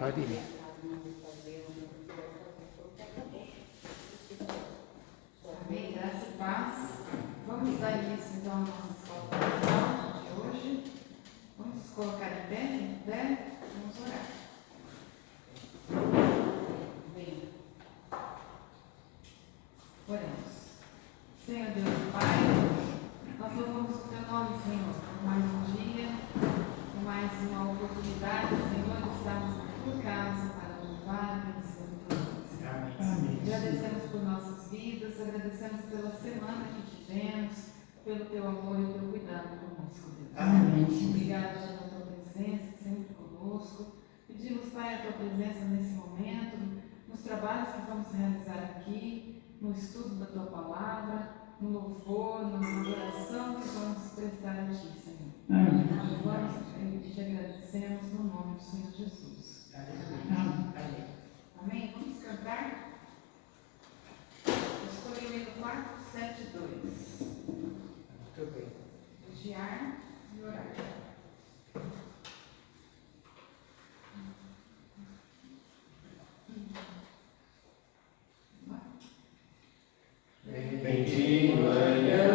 Pode ir. Amém, graça e paz. Vamos dar início então à nossa escola dominical de hoje. Vamos nos colocar em pé, quem puder, vamos orar. Bem, oremos. Senhor Deus e Pai, nós louvamos o teu nome, Senhor, por mais um dia, por mais uma oportunidade, Senhor, de estarmos na tua casa para louvar e abençoar o teu nome. Amém. Agradecemos por nossas vidas, agradecemos pela semana que tivemos, pelo teu amor e teu cuidado conosco, Deus. Amém. Obrigada pela tua presença sempre conosco. Pedimos, Pai, a tua presença nesse momento, nos trabalhos que vamos realizar aqui, no estudo da tua palavra, no louvor, na adoração que vamos prestar a ti, Senhor. Amém. Nós louvamos e te agradecemos no nome do Senhor Jesus. Amém. Amém? Vamos cantar? Eu escolhi o hino 472. Muito bem. Vigiar e orar. Vem de manhã,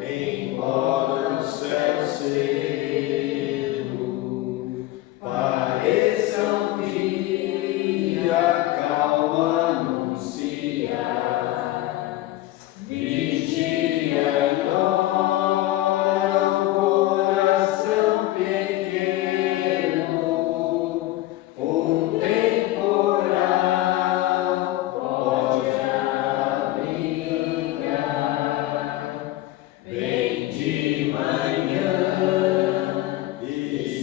embora o céu sereno pareça um dia calmo anunciar. Vigia e ora o coração pequeno, um temporal pode abrigar. Vem de manhã e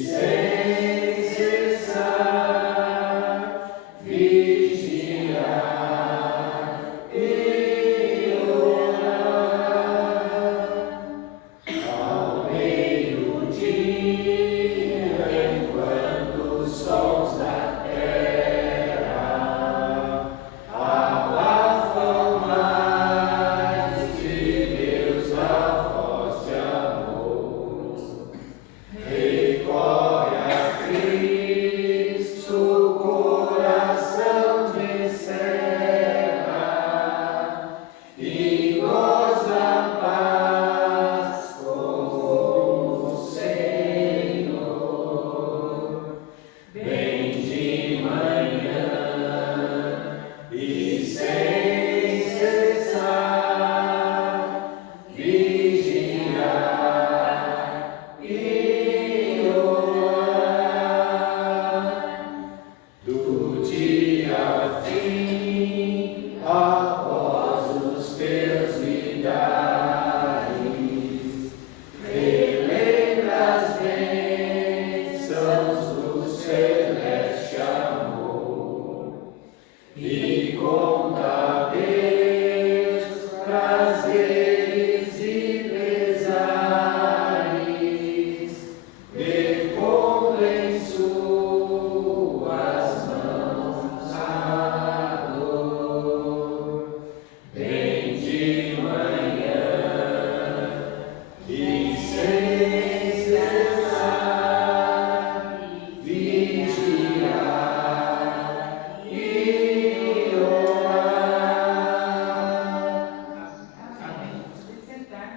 sem cessar vigiar e orar. Ao meio-dia, enquanto os sons da terra abafam mais de Deus a voz de amor, recorre a Cristo o coração descerra e goza a paz com o Senhor. Vem de manhã e sem cessar vigiar e orar. Do dia ao fim, após os teus lidares, relembra as bênçãos do celeste amor e conta a Deus prazeres e pesares, depondo em suas mãos a dor. Vem de manhã e sem cessar vigiar e orar. Amém. Pode sentar.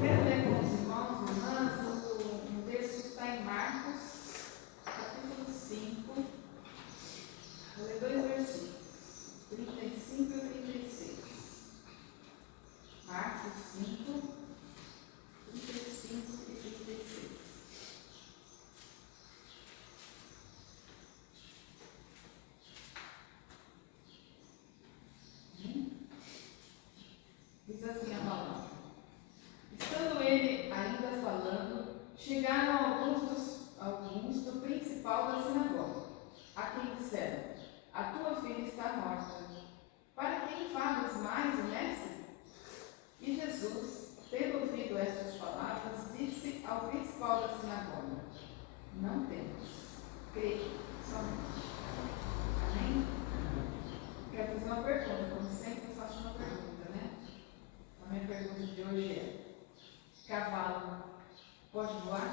Quero ler com os irmãos e irmãs, o texto está em Marcos, capítulo 5. Vou ler 2 versículos, 35 e 36. Marcos 5, 35 e 36. Diz assim a palavra. Estando ele ainda falando, chegaram alguns do principal da sinagoga, a quem disseram: a tua filha está morta. Para quem falas mais o mestre? E Jesus, tendo ouvido estas palavras, disse ao principal da sinagoga: não temas, creia somente. Amém? Quero fazer uma pergunta, como sempre eu faço uma pergunta, né? A minha pergunta de hoje é: cavalo pode voar?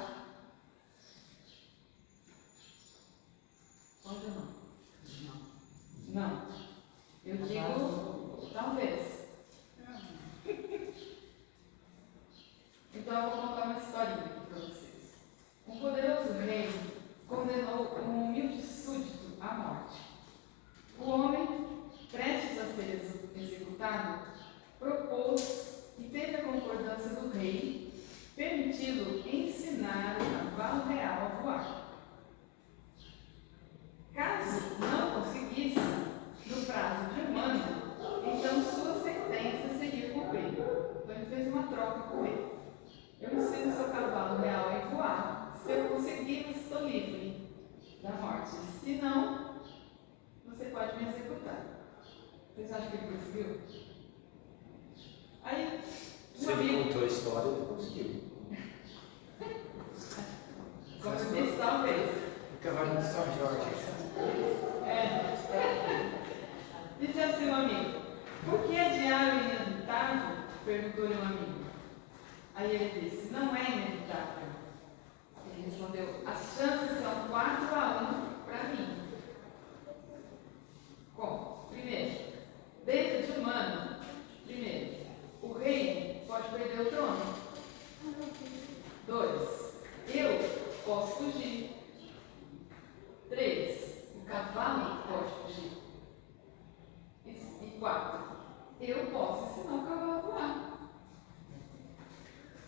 Glória de São Jorge. Disse assim um amigo: por que adiar o inevitável? Perguntou-lhe um amigo. Aí ele disse: não é inevitável. Ele respondeu: as chances são 4-1 para mim. Como? Primeiro, dentro de um ano, o rei pode perder o trono. 2, eu posso fugir. 3, o cavalo pode fugir. E 4, eu posso ensinar o cavalo a voar.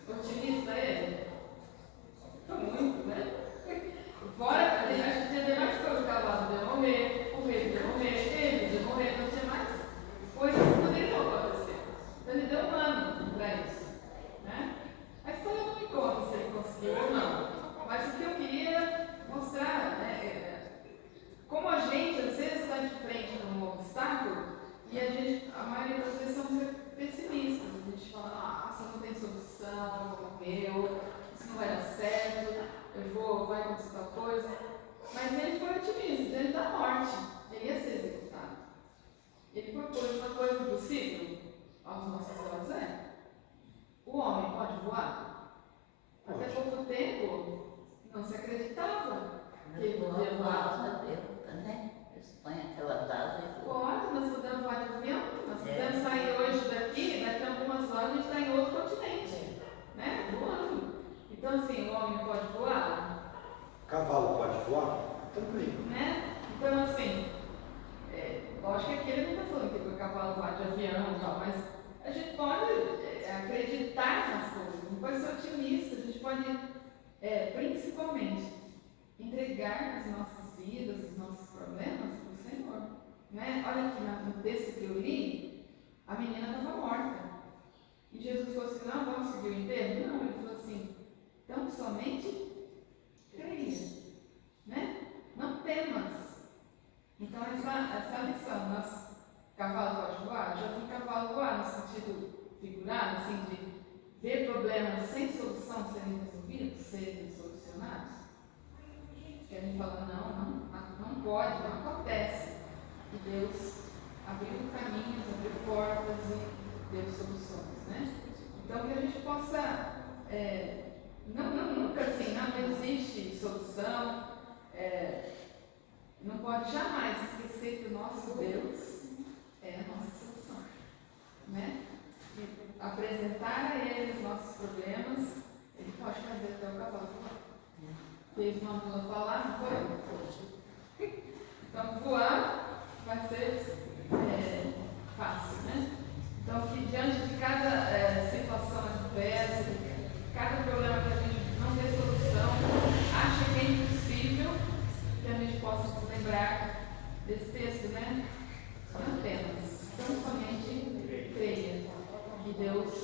Otimista ele? Muito, né? Fora, a gente tinha mais coisas: o cavalo podia morrer, o rei podia morrer, ele podia morrer, não tinha mais coisas que poderiam acontecer. Então ele deu um ano para isso, né? A história não me conta se ele conseguiu ou não, mas o que eu queria mostrar, né, como a gente às vezes está de frente com um obstáculo e a maioria das vezes somos pessimistas. A gente fala: nossa, não tem solução, eu vou morrer, ou isso não vai dar certo, vai acontecer tal coisa. Mas ele foi otimista, diante da morte, ele ia ser executado. Ele propôs uma coisa impossível aos nossos olhos: o homem pode voar? Até pouco tempo não se acreditava que ele podia voar. Põe aquela base. Pode, nós podemos voar de avião, nós podemos sair hoje daqui a algumas horas a gente está em outro continente, né? Voando. Então, assim, o homem pode voar? Cavalo pode voar? Também. Né? Então, assim, lógico que aqui ele não está falando que o cavalo voar de avião e tal, mas a gente pode acreditar nas coisas, não pode ser otimista, a gente pode, principalmente, entregar as nossas vidas, os nossos problemas para o Senhor. Né? Olha aqui no texto que eu li, a menina estava morta. E Jesus falou assim: não, vamos seguir o enterro? Não, ele falou assim: então somente creia, né? Não temas. Então essa lição, cavalo pode voar? Já vi cavalo voar no sentido figurado, assim, de ver problemas sem solução serem resolvidos, serem solucionados. Que a gente fala: não pode, não acontece. E Deus abriu caminhos, abriu portas e deu soluções, né? Então que a gente possa, nunca assim, não existe solução, não pode jamais esquecer que o nosso Deus é a nossa solução, né? E apresentar a Ele os nossos problemas, Ele pode fazer até o cavalo voar. Fez uma mula falar, não foi? Então voar vai ser fácil, né? Então que diante de cada situação adversa, de cada problema que a gente não vê solução, acha que é impossível, que a gente possa se lembrar desse texto, né? Não temas, tão somente creia que Deus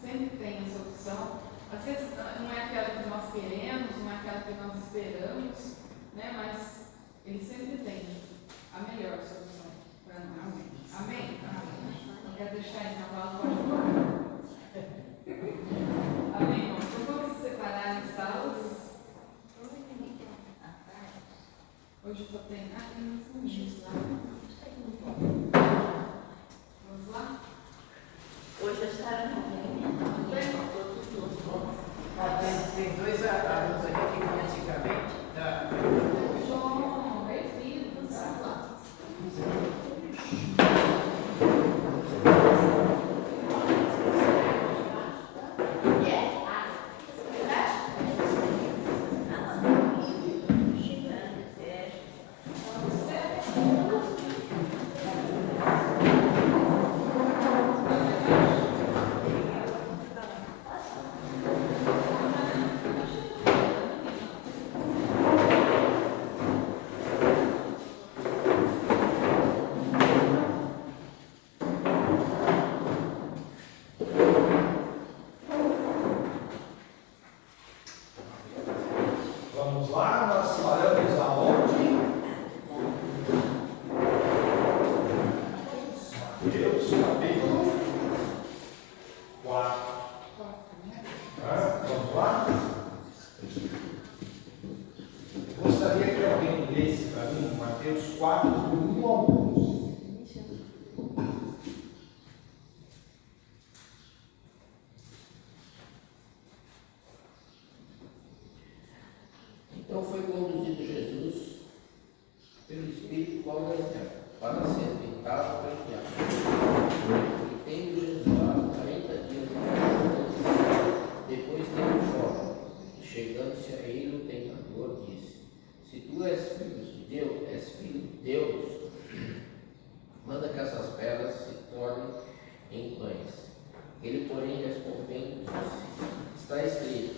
sempre tem a solução. Às vezes não é aquela que nós queremos, não é aquela que nós esperamos, né? Mas Ele sempre tem a melhor solução para nós. Amém? Não quero deixar em cavalo, pode voar. Amém, irmãos? Então vamos se separar em salas. Hoje só tem uns minutos lá. Vamos lá? Hoje estará Tem 2 alunos aqui que antigamente da João, bem-vindo. Vamos lá. Você Mateus 4, do 1 ao 11. Então foi conduzido Jesus pelo Espírito ao deserto, para ser tentado pelo diabo. E tendo jejuado 40 dias e 40 noites, depois teve fome. E chegando-se a ele, o tentador disse: Se tu és filho de Deus, manda que essas pedras se tornem em pães. Ele, porém, respondendo, disse: Está escrito,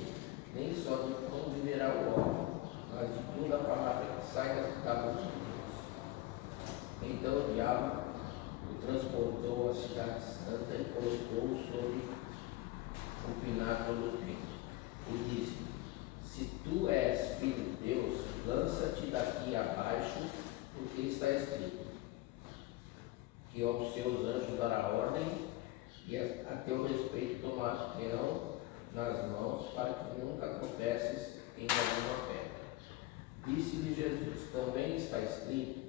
nem só de pão viverá o homem, mas de toda a palavra que sai da boca de Deus. Então o diabo o transportou à cidade santa e colocou-o sobre o pináculo do templo. E disse: Se tu és filho de Deus, lança-te daqui abaixo, porque está escrito que aos seus anjos dará ordem e a teu respeito tomarão nas mãos, para que nunca tropeces em alguma pedra. Disse-lhe Jesus: Também está escrito: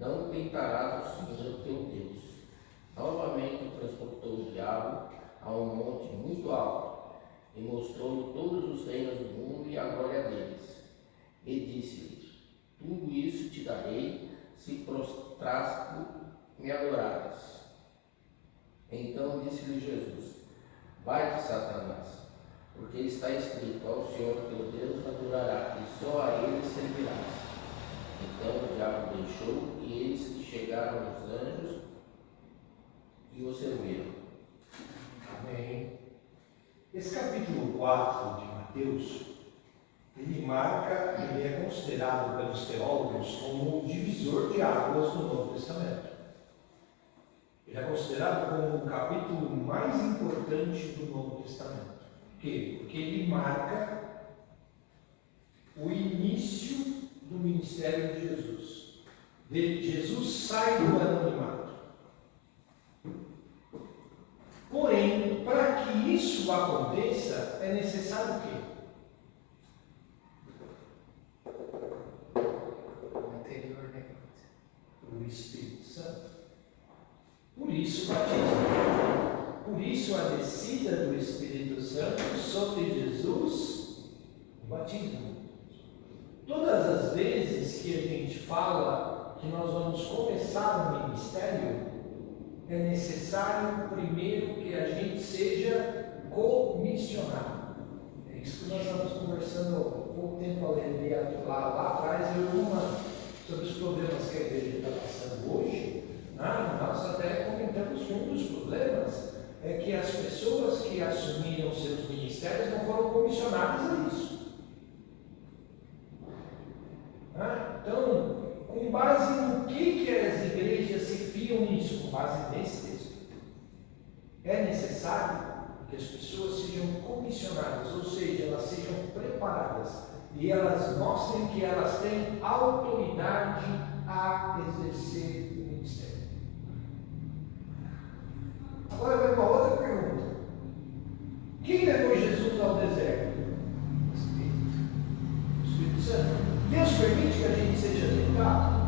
Não tentarás o Senhor teu Deus. Novamente o transportou o diabo a um monte muito alto e mostrou-lhe todos os reinos do mundo e a glória deles. E disse-lhe: Tudo isso te darei, se prostraste me adorares. Então disse-lhe Jesus: Vai-te, Satanás, porque está escrito: Ao Senhor teu Deus adorarás, e só a ele servirás. Então o diabo deixou, e eis que chegaram os anjos e o serviram. Amém. Esse capítulo 4 de Mateus, ele é considerado pelos teólogos como o divisor de águas do Novo Testamento. Ele é considerado como o capítulo mais importante do Novo Testamento. Por quê? Porque ele marca o início do ministério de Jesus. Jesus sai do anonimato. Porém, para que isso aconteça, é necessário o quê? Anterior, né? O Espírito Santo. Por isso o batismo. Por isso a descida do Espírito Santo sobre Jesus, o batismo. Todas as vezes que a gente fala que nós vamos começar um ministério, é necessário primeiro que a gente seja comissionado. É isso que nós estamos conversando há pouco tempo lá atrás, eu e uma, sobre os problemas que a igreja está passando hoje. Nós até comentamos que um dos problemas é que as pessoas que assumiram seus ministérios não foram comissionadas a isso. Então, com base no que as igrejas se fiam nisso, com base nesse texto, é necessário que as pessoas sejam comissionadas, ou seja, elas sejam preparadas e elas mostrem que elas têm autoridade a exercer o ministério. Agora vem uma outra pergunta: quem levou Jesus ao deserto? O Espírito Santo. Deus permite que a gente seja tentado?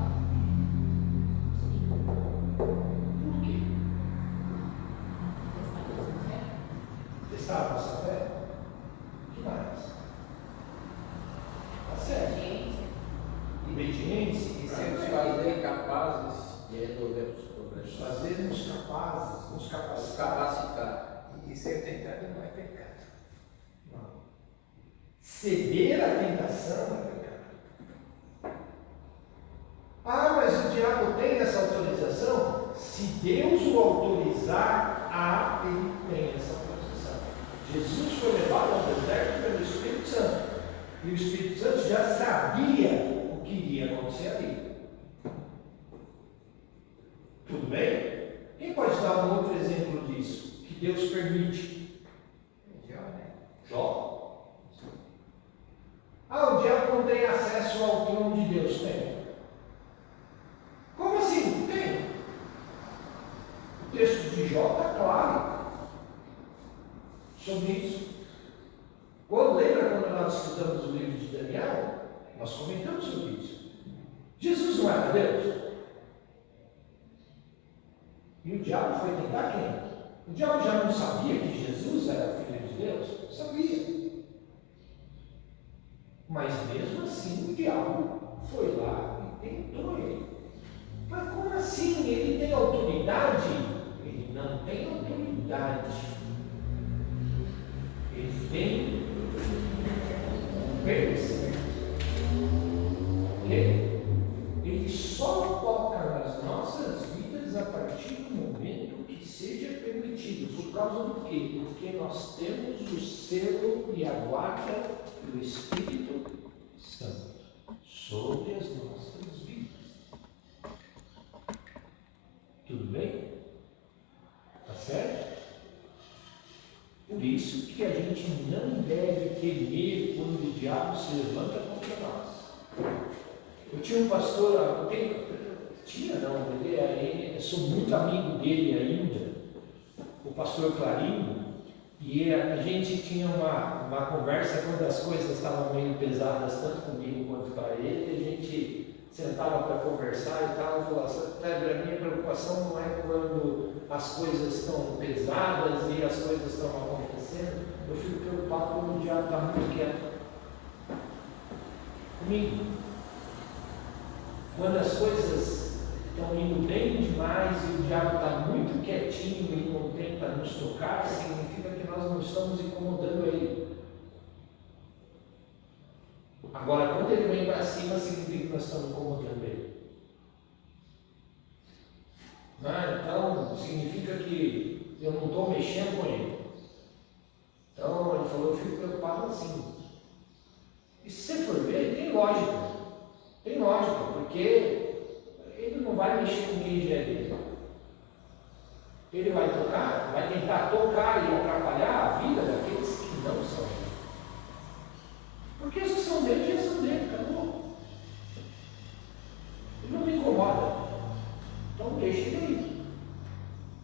Por quê? Testar a nossa fé? O que mais? Tá certo? Obediência. E se nos fazer capazes de resolver os problemas. Fazermos capazes, nos Capacitar. E ser tentado não é pecado. Não. Ceder à tentação é pecado. Mas o diabo tem essa autorização? Se Deus o autorizar, ele tem essa autorização. Jesus foi levado ao deserto pelo Espírito Santo. E o Espírito Santo já sabia o que iria acontecer ali. Tudo bem? Quem pode dar um outro exemplo disso? Que Deus permite? Jó. O diabo não tem acesso ao trono de Deus. Tem. Como assim? Tem. O texto de Jó está claro sobre isso. Lembra quando nós estudamos o livro de Daniel? Nós comentamos sobre isso. Jesus não era Deus? E o diabo foi tentar quem? O diabo já não sabia que Jesus era filho de Deus? Sabia. Mas mesmo assim o diabo foi lá e tentou ele. Mas como assim? Ele tem autoridade? Ele não tem autoridade. Ele tem permissão. Ok? Ele só toca nas nossas vidas a partir do momento que seja permitido. Por causa do quê? Porque nós temos o selo e a guarda do Espírito Santo sobre as nossas vidas. Tudo bem? Tá certo? Por isso que a gente não deve temer quando o diabo se levanta contra nós. Eu tinha um pastor, eu sou muito amigo dele ainda, o pastor Clarindo, e a gente tinha uma conversa quando as coisas estavam meio pesadas, tanto comigo quanto para ele, a gente sentava para conversar e tal, e falava assim, a minha preocupação não é quando as coisas estão pesadas e as coisas estão acontecendo, eu fico preocupado quando o diabo está muito quieto comigo. Quando as coisas estão indo bem demais e o diabo está muito quietinho e não tenta nos tocar, significa que nós não estamos incomodando ele. Agora, quando ele vem para cima, significa que nós estamos incomodando ele. Então, significa que eu não estou mexendo com ele. Então, ele falou, eu fico preocupado assim. E se você for ver, tem lógica. Tem lógica, porque ele não vai mexer com quem já é dele. Ele vai tocar, vai tentar tocar e atrapalhar a vida daqueles que não são dele. Porque se são dele, já são dele, acabou. Ele não me incomoda. Então deixa ele aí.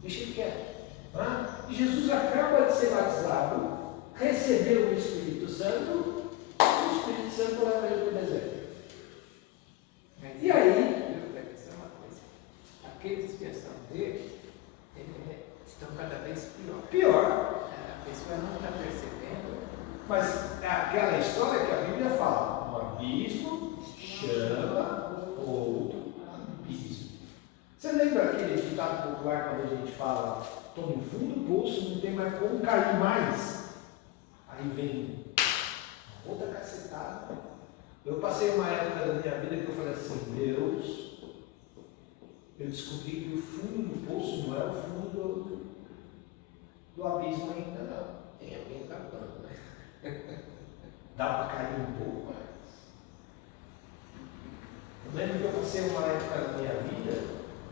Deixa ele quieto. E Jesus acaba de ser batizado, recebeu o Espírito Santo, e o Espírito Santo leva ele para o deserto. E aí? Eu quero dizer uma coisa. Aqueles que estão dele, estão cada vez pior. Pior. A pessoa não está percebendo. Mas é aquela história que a Bíblia fala: um abismo chama outro abismo. Você lembra aquele ditado popular quando a gente fala: estou no fundo do poço, não tem mais como cair mais? Aí vem outra cacetada. Eu passei uma época da minha vida que eu falei assim: Deus, eu descobri que o fundo do poço não é o fundo do abismo ainda, não. Tem alguém tapando, né? Dá para cair um pouco mais. Eu lembro que eu passei uma época da minha vida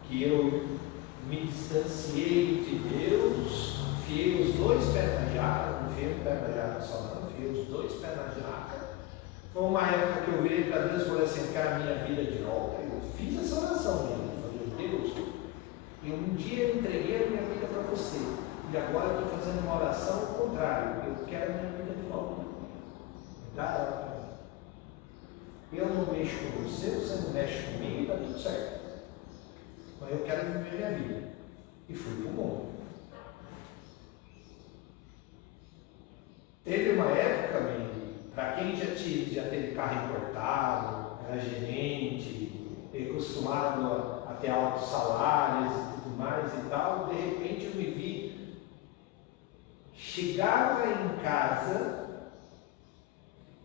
que eu me distanciei de Deus, enfiei os dois pés na jaca, não enfiei o pé na jaca só não, enfiei os dois pés na jaca. Foi uma época que eu virei para Deus e falei assim: quero a minha vida de volta. Eu fiz essa oração mesmo. Eu falei: Deus, eu um dia entreguei a minha vida para você. E agora eu estou fazendo uma oração ao contrário. Eu quero a minha vida de volta. Dá ela para mim. Eu não mexo com você, você não mexe comigo e está tudo certo. Mas eu quero viver minha vida. E fui para o mundo. Teve uma época, para quem já teve carro importado, era gerente, acostumado a ter altos salários e tudo mais e tal, de repente eu me vi, chegava em casa,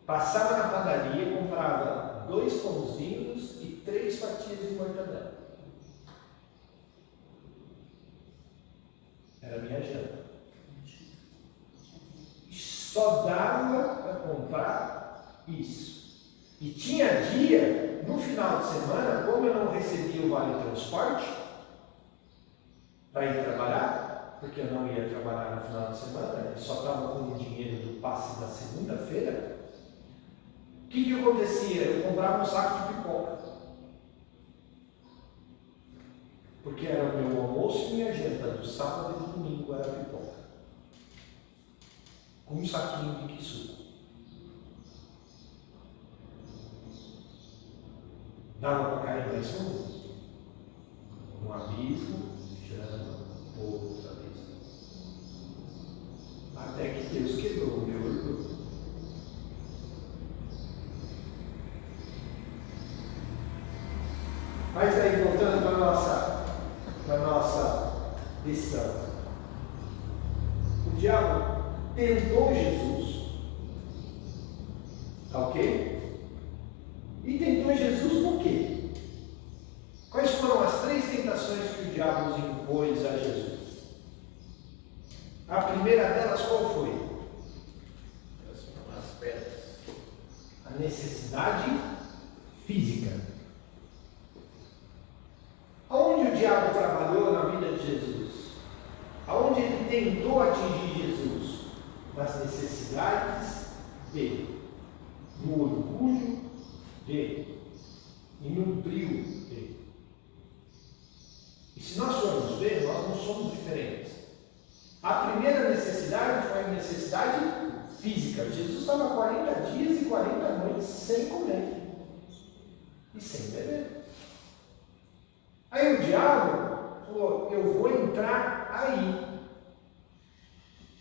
passava na padaria, comprava 2 pãozinhos e 3 fatias de mortadela. Era a minha janta. Só dava para comprar isso. E tinha dia, no final de semana, como eu não recebia o vale transporte para ir trabalhar, porque eu não ia trabalhar no final de semana, eu só estava com o dinheiro do passe da segunda-feira, o que acontecia? Eu comprava um saco de pipoca. Porque era o meu almoço e minha janta, do sábado e do domingo era pipoca. Com um saquinho de quiçu. Dava para cair mais fundo? Um abismo, chama outra vez. Até que Deus quebrou o meu orgulho. Mas aí, voltando para a nossa lição. O diabo tentou Jesus. Tá ok? E tentou Jesus por quê? Quais foram as 3 tentações que o diabo nos impôs a Jesus? A primeira delas qual foi? As pedras. A necessidade física. Aonde o diabo trabalhou na vida de Jesus? Aonde ele tentou atingir Jesus? Nas necessidades dele, no orgulho dele e no brio dele. E se nós formos ver, nós não somos diferentes. A primeira necessidade foi a necessidade física. Jesus estava 40 dias e 40 noites sem comer e sem beber. Aí o diabo falou, eu vou entrar aí.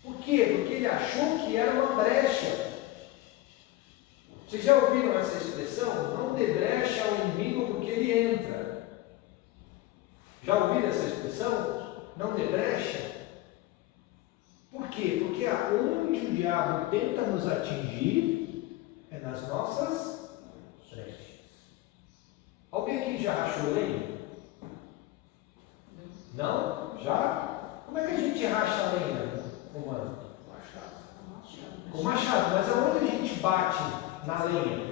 Por quê? Porque ele achou que era uma brecha. Vocês já ouviram essa expressão? Não dê brecha ao inimigo porque ele entra. Já ouviram essa expressão? Não dê brecha? Por quê? Porque aonde o diabo tenta nos atingir é nas nossas brechas. Alguém aqui já rachou lenha? Não? Já? Como é que a gente racha a lenha, comando? Com machado. Mas aonde a gente bate na lenha?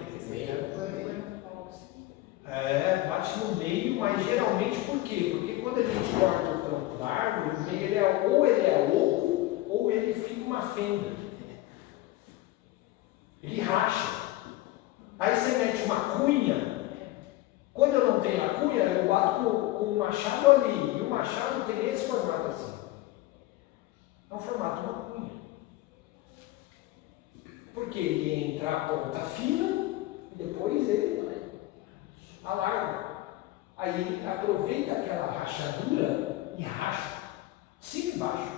Bate no meio, mas geralmente por quê? Porque quando a gente corta o tronco da árvore, o meio ou ele é oco, ou ele fica uma fenda. Ele racha. Aí você mete uma cunha. Quando eu não tenho a cunha, eu bato com o machado ali. E o machado tem esse formato assim. É um formato de uma cunha. Porque ele entra a ponta fina e depois ele alarga. Aí ele aproveita aquela rachadura e racha. Cima e baixo.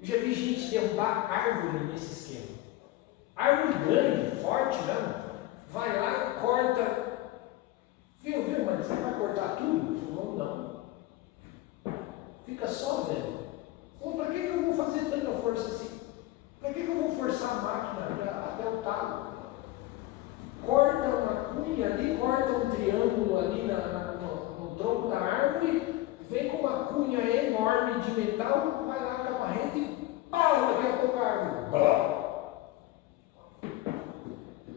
Eu já vi gente derrubar árvore nesse esquema. Árvore grande, forte, não. Vai lá e corta. Viu, mas você vai cortar tudo? Falou, não. Fica só vendo. Falou, para que eu vou fazer tanta força assim? Para que eu vou forçar a máquina até o talo? Corta uma cunha ali, corta um triângulo ali no tronco da árvore, vem com uma cunha enorme de metal, vai lá com a marreta e pau, daqui a pouco a árvore.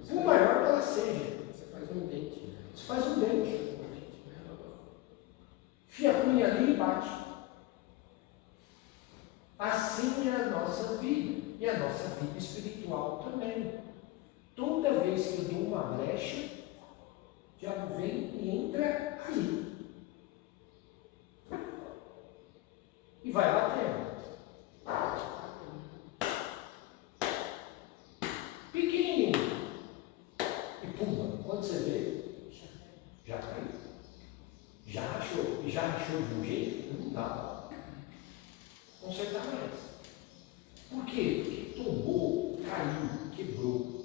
Por maior que ela seja. Você faz um dente. Você faz um dente. Fia a cunha ali e bate. Assim é a nossa vida. E a nossa vida espiritual também. Toda vez que eu dou uma brecha, o diabo vem e entra aí. E vai batendo. Pequenininho. E pumba, quando você vê, já caiu. Já rachou. E já rachou de um jeito que não dá para consertar mais. Por quê? Porque tombou, caiu, quebrou.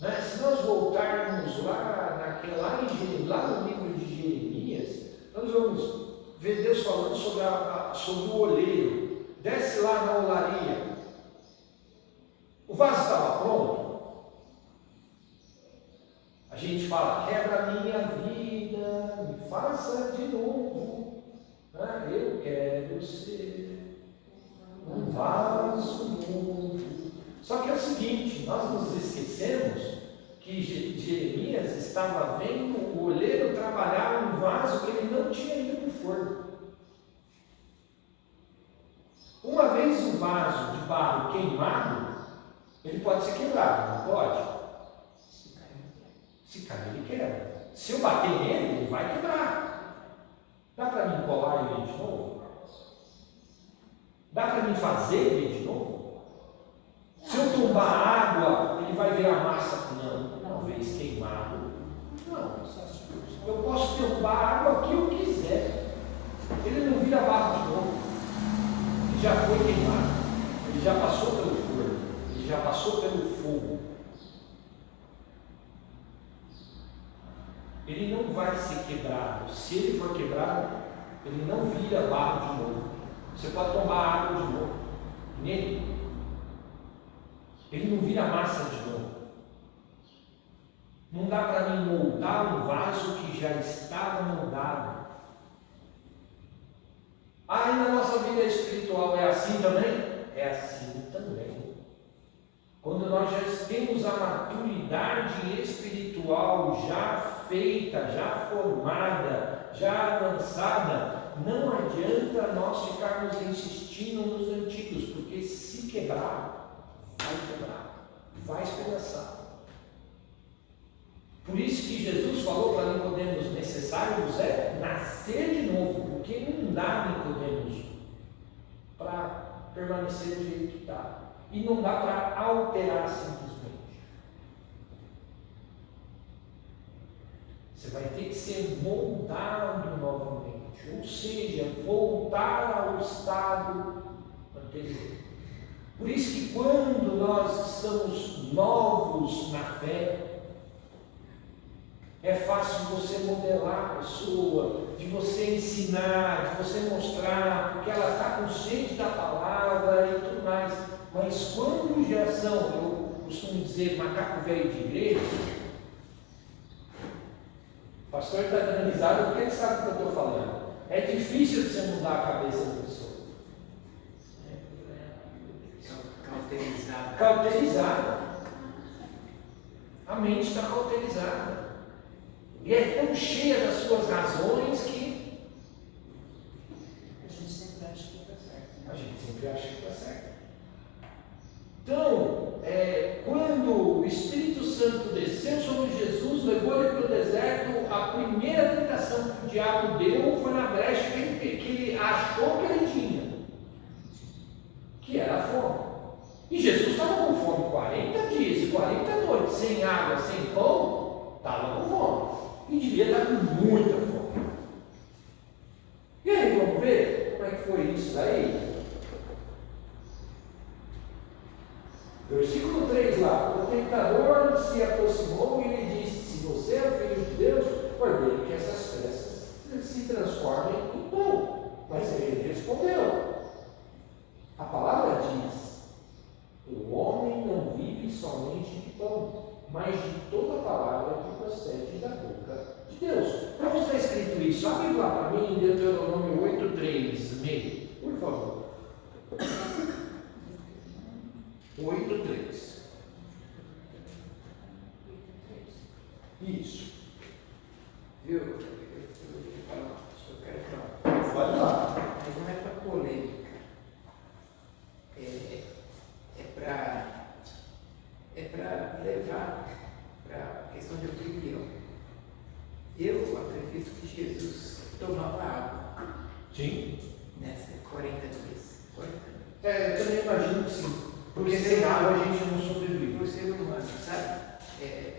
Né? Se nós voltarmos lá no livro de Jeremias, nós vamos ver Deus falando sobre o oleiro. Desce lá na olaria. O vaso estava pronto. A gente fala, quebra a minha vida, me faça de novo. Né? Eu quero ser um vaso novo. Só que é o seguinte, nós nos esquecemos que Jeremias estava vendo o oleiro trabalhar um vaso que ele não tinha ido para o forno. Uma vez um vaso de barro queimado, ele pode ser quebrado, não pode? Se cair, ele quebra. Se eu bater nele, ele vai quebrar. Dá para mim colar ele de novo? Dá para mim fazer ele de novo? Se eu tombar água, ele vai virar massa? Não, uma vez queimado. Eu posso derrubar a água que eu quiser. Ele não vira barro de novo. Ele já foi queimado. Ele já passou pelo forno. Ele já passou pelo fogo. Ele não vai ser quebrado. Se ele for quebrado, ele não vira barro de novo. Você pode tomar água de novo nele. Ele não vira massa de novo. Não dá para mim moldar um vaso que já estava moldado. Ah, e na nossa vida espiritual é assim também? É assim também. Quando nós já temos a maturidade espiritual já feita, já formada, já avançada, não adianta nós ficarmos insistindo nos antigos, porque se quebrar, vai espedaçar. Por isso que Jesus falou para Nicodemos: necessário vos é nascer de novo, porque não dá, Nicodemos, para permanecer do jeito que está. E não dá para alterar simplesmente. Você vai ter que ser moldado novamente, ou seja, voltar ao estado anterior. Por isso que quando nós estamos novos na fé, é fácil de você modelar a pessoa, de você ensinar, de você mostrar, porque ela está com sede da palavra e tudo mais. Mas quando já são, eu costumo dizer, macaco velho de igreja, o pastor está dando risada porque ele sabe o que eu estou falando. É difícil de você mudar a cabeça da pessoa. Cauterizada. A mente está cauterizada. E é tão cheia das suas razões que a gente sempre acha que está certo. Então, quando o Espírito Santo desceu sobre Jesus, levou ele para o deserto, a primeira tentação que o diabo deu foi na brecha que ele achou que ele tinha, que era a fome. E Jesus estava com fome 40 dias e 40 noites, sem água, sem pão, estava com fome. E devia estar com muita fome. E aí, vamos ver como é que foi isso daí? Versículo 3 lá: o tentador se aproximou e lhe disse: se você é o filho de Deus, ordene que essas peças se transformem em pão. Mas ele respondeu: a palavra diz, o homem não vive somente de pão, mas de toda a palavra que procede da boca de Deus. Onde está escrito isso? Abre lá para mim em Deuteronômio 8:3, meio, por favor. 8:3. Isso. Viu? Eu quero falar. Pode lá. Mas não é para polêmica. É para levar para a questão de opinião. Eu acredito que Jesus tomava água. Sim. Nessa 40 dias. 40 dias. Eu também imagino que sim. Porque sem água a gente não sobrevive. Por ser humano, sabe?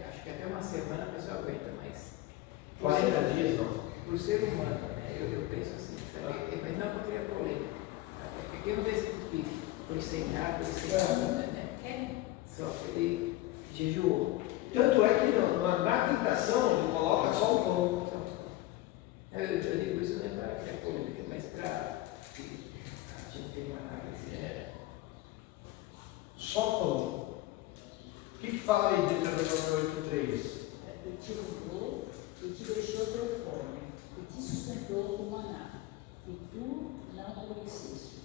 Acho que até uma semana a pessoa aguenta, mas. 40 dias não. Por ser humano, né? Eu penso assim, sabe? Mas não para criar polêmica. Porque eu não vejo que foi sem água e sem comida, né? Só que ele jejuou. Tanto é que na tentação ele coloca só o pão. Eu digo isso não é para criar polêmica, mas para a gente ter uma análise. Só pão. O que fala aí de Deuteronômio 8:3? E te livrou e te deixou ter fome, e te sustentou com maná, e tu não conheceste,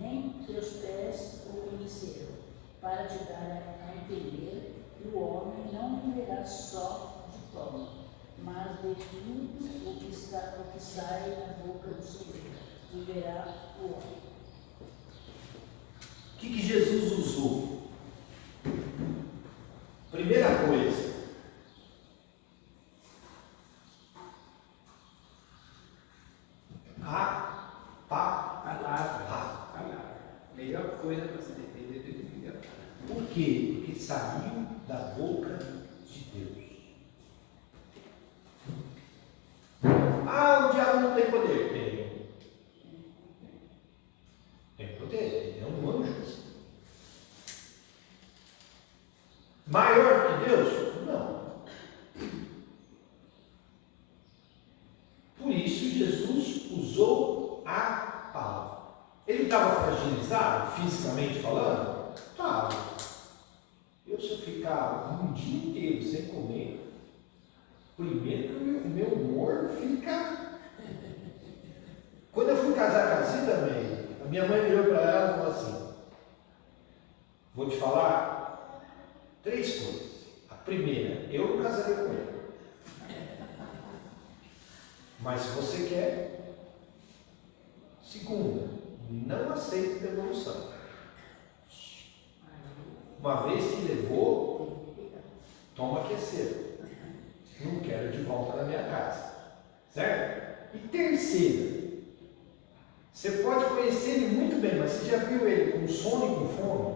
nem teus pés o conheceram, para te dar a entender que o homem não viverá só de pão, mas de tudo o que sai da boca do Senhor, viverá o homem. O que Jesus usou? Primeira coisa, Palavra. Melhor coisa para se defender do inimigo. Por quê? Porque saiu da boca de Deus. fisicamente falando? Estava. Eu, se eu ficar um dia inteiro sem comer, primeiro que o meu humor fica. Quando eu fui casar com a Cida também, a minha mãe virou para ela e falou assim: vou te falar 3 coisas. A primeira, eu não casaria com ele. Mas se você quer. Segunda, não aceito devolução. Uma vez que levou, toma que é seu. Não quero de volta na minha casa. Certo? E terceira, você pode conhecer ele muito bem, mas você já viu ele com sono e com fome?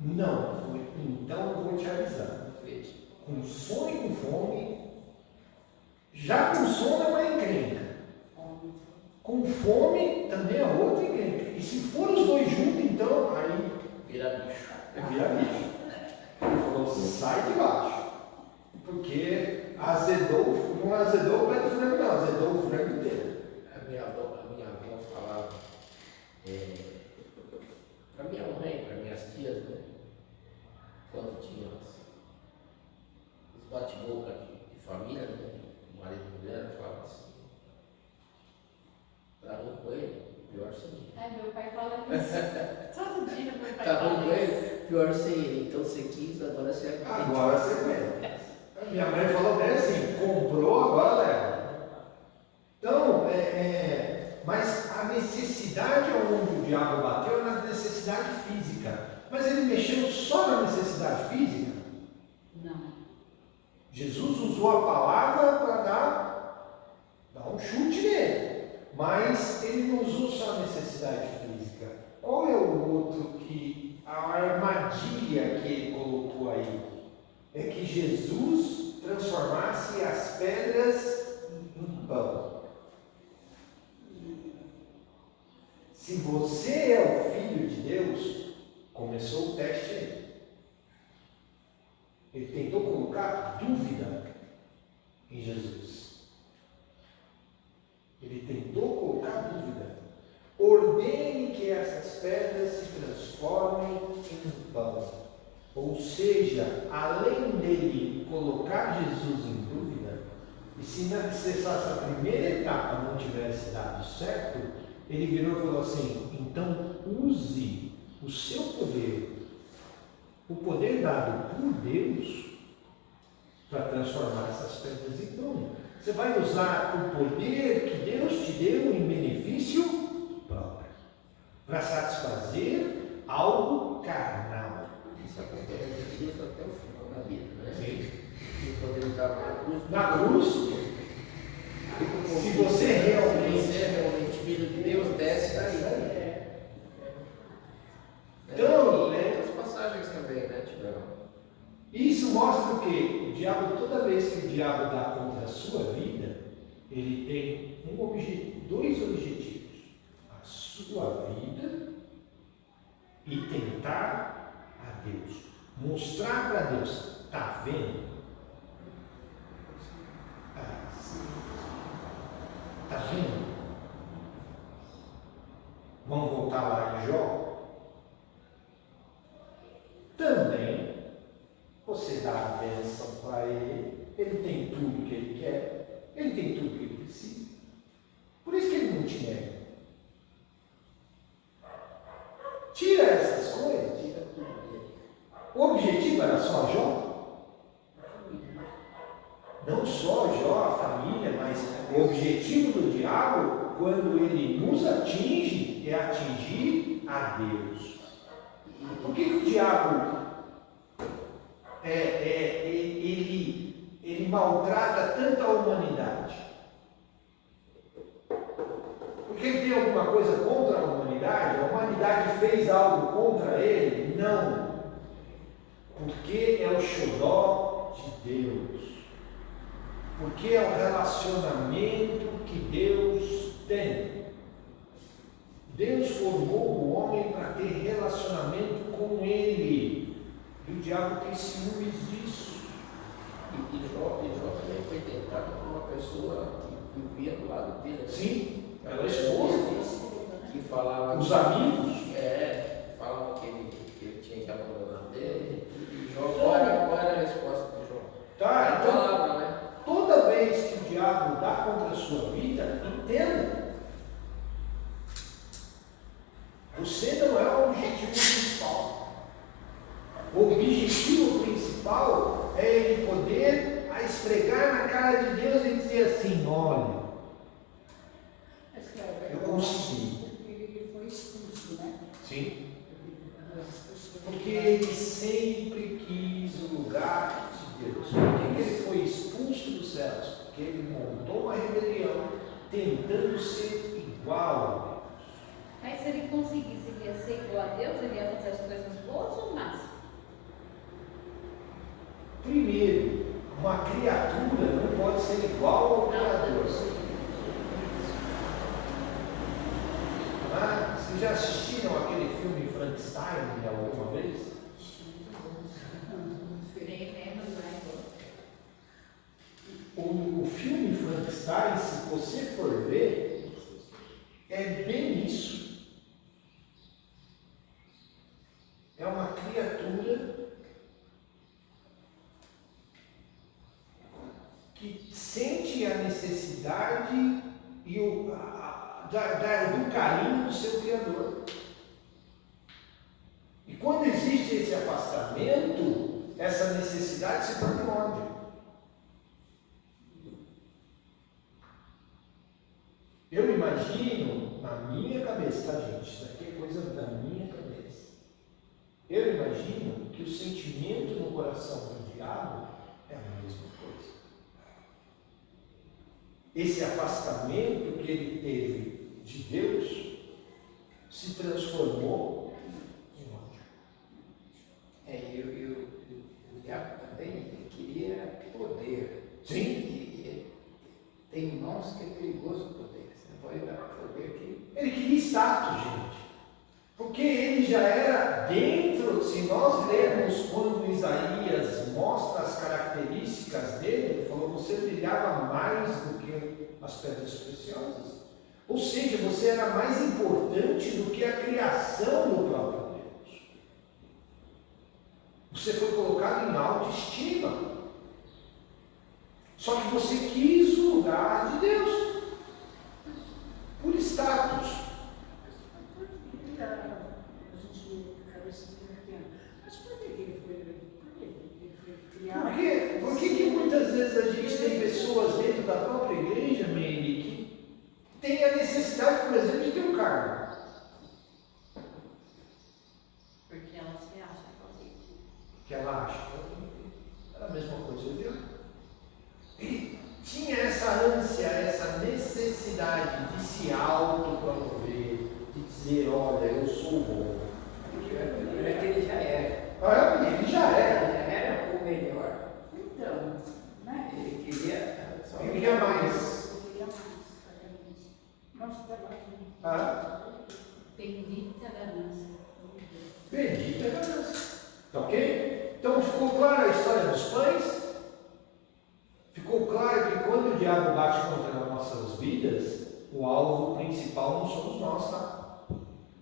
Não. Então eu vou te avisar. Com sono e com fome, já com sono é uma encrenca. Com fome também é outra encrenca. E se for os dois juntos, então aí Vira bicho. vira bicho. Ele falou: sai de baixo. Porque azedou, não azedou o pé do frango, não, azedou o frango inteiro. A minha avó falava para minha mãe, para minhas tias, né? Quando tinha os bate-boca de família, né? O marido e mulher falava assim: tá ruim com ele, pior sem ele. Ai, meu pai fala isso. Todo dia meu pai Tá fala ruim com isso. ele, pior sem ele. Então você quis, agora você é Agora você aguenta. Minha mãe falou bem assim: comprou, agora leva. Então, mas a necessidade onde o diabo bateu é na necessidade física. Mas ele mexeu só na necessidade física? Não. Jesus usou a palavra para dar um chute nele. Mas ele não usou só a necessidade física. Qual é o outro que, a armadilha que ele colocou aí? É que Jesus transformasse as pedras em pão. Se você é o Filho de Deus, começou o teste aí. Ele tentou colocar dúvida em Jesus. Ele tentou colocar dúvida. Ordene que essas pedras se transformem em pão. Ou seja, além dele colocar Jesus em dúvida, e se essa primeira etapa não tivesse dado certo, ele virou e falou assim: então use o seu poder, o poder dado por Deus, para transformar essas pedras em pão. Você vai usar o poder que Deus te deu em benefício próprio, para satisfazer algo carnal. Isso acontece de Deus até o final da vida, né? Sim. E quando ele estava Na cruz, se você é realmente filho de Deus, desce daí. Então, e outras passagens também, né, Tiberão? isso mostra o quê? O diabo, toda vez que o diabo dá contra a sua vida, ele tem dois objetivos: a sua vida e tentar a Deus. Mostrar para Deus: está vendo? Está vendo? Vamos voltar lá em Jó? Também você dá a bênção para ele, ele tem tudo que ele quer, ele tem tudo que ele precisa. Por isso que ele não te nega. Tira essas coisas, tira tudo dele. O objetivo era só Jó? Não só Jó, a família, mas o objetivo do diabo, quando ele nos atinge, é atingir a Deus. Por que o diabo ele maltrata tanto a humanidade? Porque ele tem alguma coisa contra a humanidade? A humanidade fez algo contra ele? Não. Porque é o xodó de Deus. Porque é o relacionamento que Deus tem. Deus formou o homem para ter relacionamento com ele. E o diabo tem ciúmes disso. E Jó também foi tentado por uma pessoa que vivia do lado dele. Sim, ela é esposa. Que falava Os atentar contra a sua vida, entenda. Você não é o objetivo principal. O objetivo principal é ele poder esfregar na cara de Deus e dizer assim: olha, Mas, cara, eu consegui. ele foi expulso, né? Sim. Das pessoas. Porque ele sempre quis o lugar de Deus. Por que ele foi expulso dos céus? Porque ele montou uma rebelião tentando ser igual a Deus. Mas se ele conseguisse, ele ia ser igual a Deus, ele ia fazer as coisas boas ou más? Primeiro, uma criatura não pode ser igual ao Criador. Ah, vocês já assistiram aquele filme Frankenstein alguma vez? O filme Frankenstein, se você for ver, é bem isso. É uma criatura que sente a necessidade e do carinho do seu Criador. E quando existe esse afastamento, essa necessidade se torna ódio. Eu imagino, na minha cabeça, tá gente? Isso aqui é coisa da minha cabeça. Eu imagino que o sentimento no coração do diabo é a mesma coisa. Esse afastamento que ele teve de Deus se transformou em ódio. O diabo também ele queria poder. Sim. E tem irmãos que é perigoso o poder. Você não pode dar poder aqui. Ele queria status, gente. Porque ele já era dentro, se nós lermos quando Isaías mostra as características dele, ele falou: você brilhava mais do que as pedras preciosas. Ou seja, você era mais importante do que a criação do próprio Deus. Você foi colocado em autoestima. Só que você quis o lugar de Deus. Por status. Mas por que ele foi criado? Por que muitas vezes a gente tem pessoas dentro da própria igreja, Meire, que tem a necessidade, por exemplo, de ter um cargo? Porque ela se acha bonita. Que ela acha que era a mesma coisa de Deus. E tinha essa ânsia, essa necessidade de se autopromover, de dizer: olha, eu sou bom. Ele é que ele já era. Ele já era. Ele já era o melhor. Então, né? Ele queria só Ele queria mais. Eu queria mais, exatamente. Nossa, tá lá, gente. Ah, Bendita ganância. bendita ganância. Tá ok? Então ficou clara a história dos pães? Ficou claro que quando o diabo bate contra as nossas vidas, o alvo principal não somos nós, tá?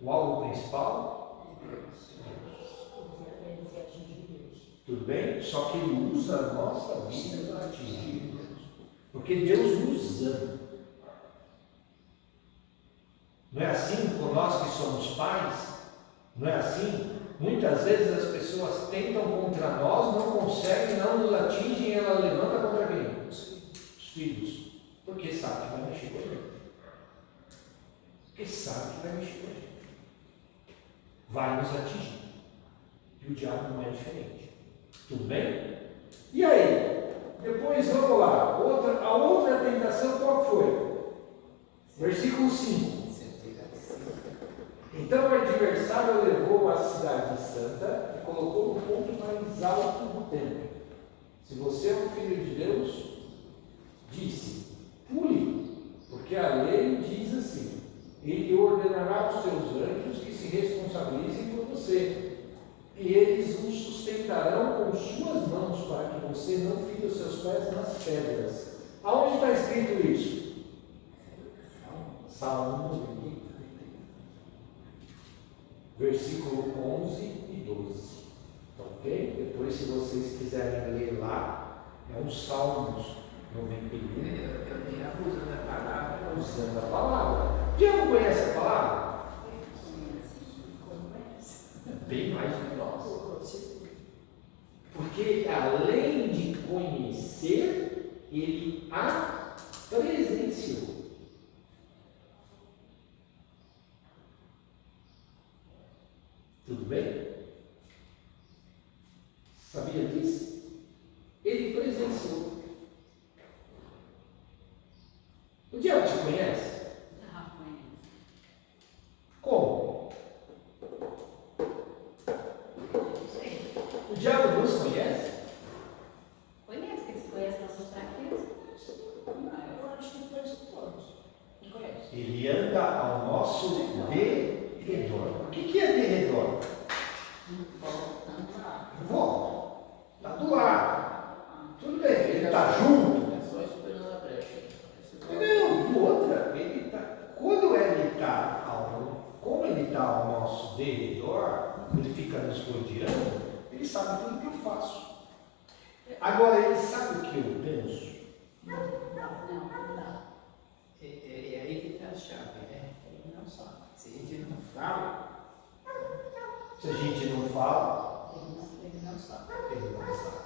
O alvo principal, tudo bem? Só que ele usa a nossa vida para atingir Deus. Porque Deus nos ama. Não é assim com nós que somos pais? Não é assim? Muitas vezes as pessoas tentam contra nós, não conseguem, não nos atingem, e ela levanta contra quem? Os filhos. Porque sabe que vai mexer com a gente. Porque sabe que vai mexer com a gente. Vai nos atingir. E o diabo não é diferente. Tudo bem? E aí? Depois vamos lá. A outra tentação qual foi? Versículo 5. Então o adversário levou a cidade santa e colocou no ponto mais alto do templo. Se você é um filho de Deus, disse: pule, porque a lei diz assim: ele ordenará aos seus anjos que se responsabilizem por você, e eles o sustentarão com suas mãos para que você não fira os seus pés nas pedras. Aonde está escrito isso? Salmo 1. Versículo 11 e 12. Ok? Depois, se vocês quiserem ler lá, é um Salmos Não vem pedir. É o diabo usando a palavra. Usando a palavra. O diabo conhece a palavra? Bem mais do que nós. Porque além de conhecer, ele a presenciou. Tudo bem? Sabia disso? Ele presenciou. O diabo te conhece? Como? O diabo nos conhece? Conhece, que eles conhecem nossas fraquezas. Eu acho que conhece todos. Não conhece? Ele anda ao nosso derredor. O que é derredor? Volta. Está do lado. Tudo bem, ele está junto. É só esperando a brecha. Não, e outra, ele tá, quando ele está como ele está ao nosso derredor, ele fica nos rodeando, ele sabe tudo que eu faço. Agora, ele sabe o que eu penso? Não. É aí que está a chave, né? Ele não sabe. Se a gente não fala, Se a gente não fala, Ele não sabe. ele não sabe.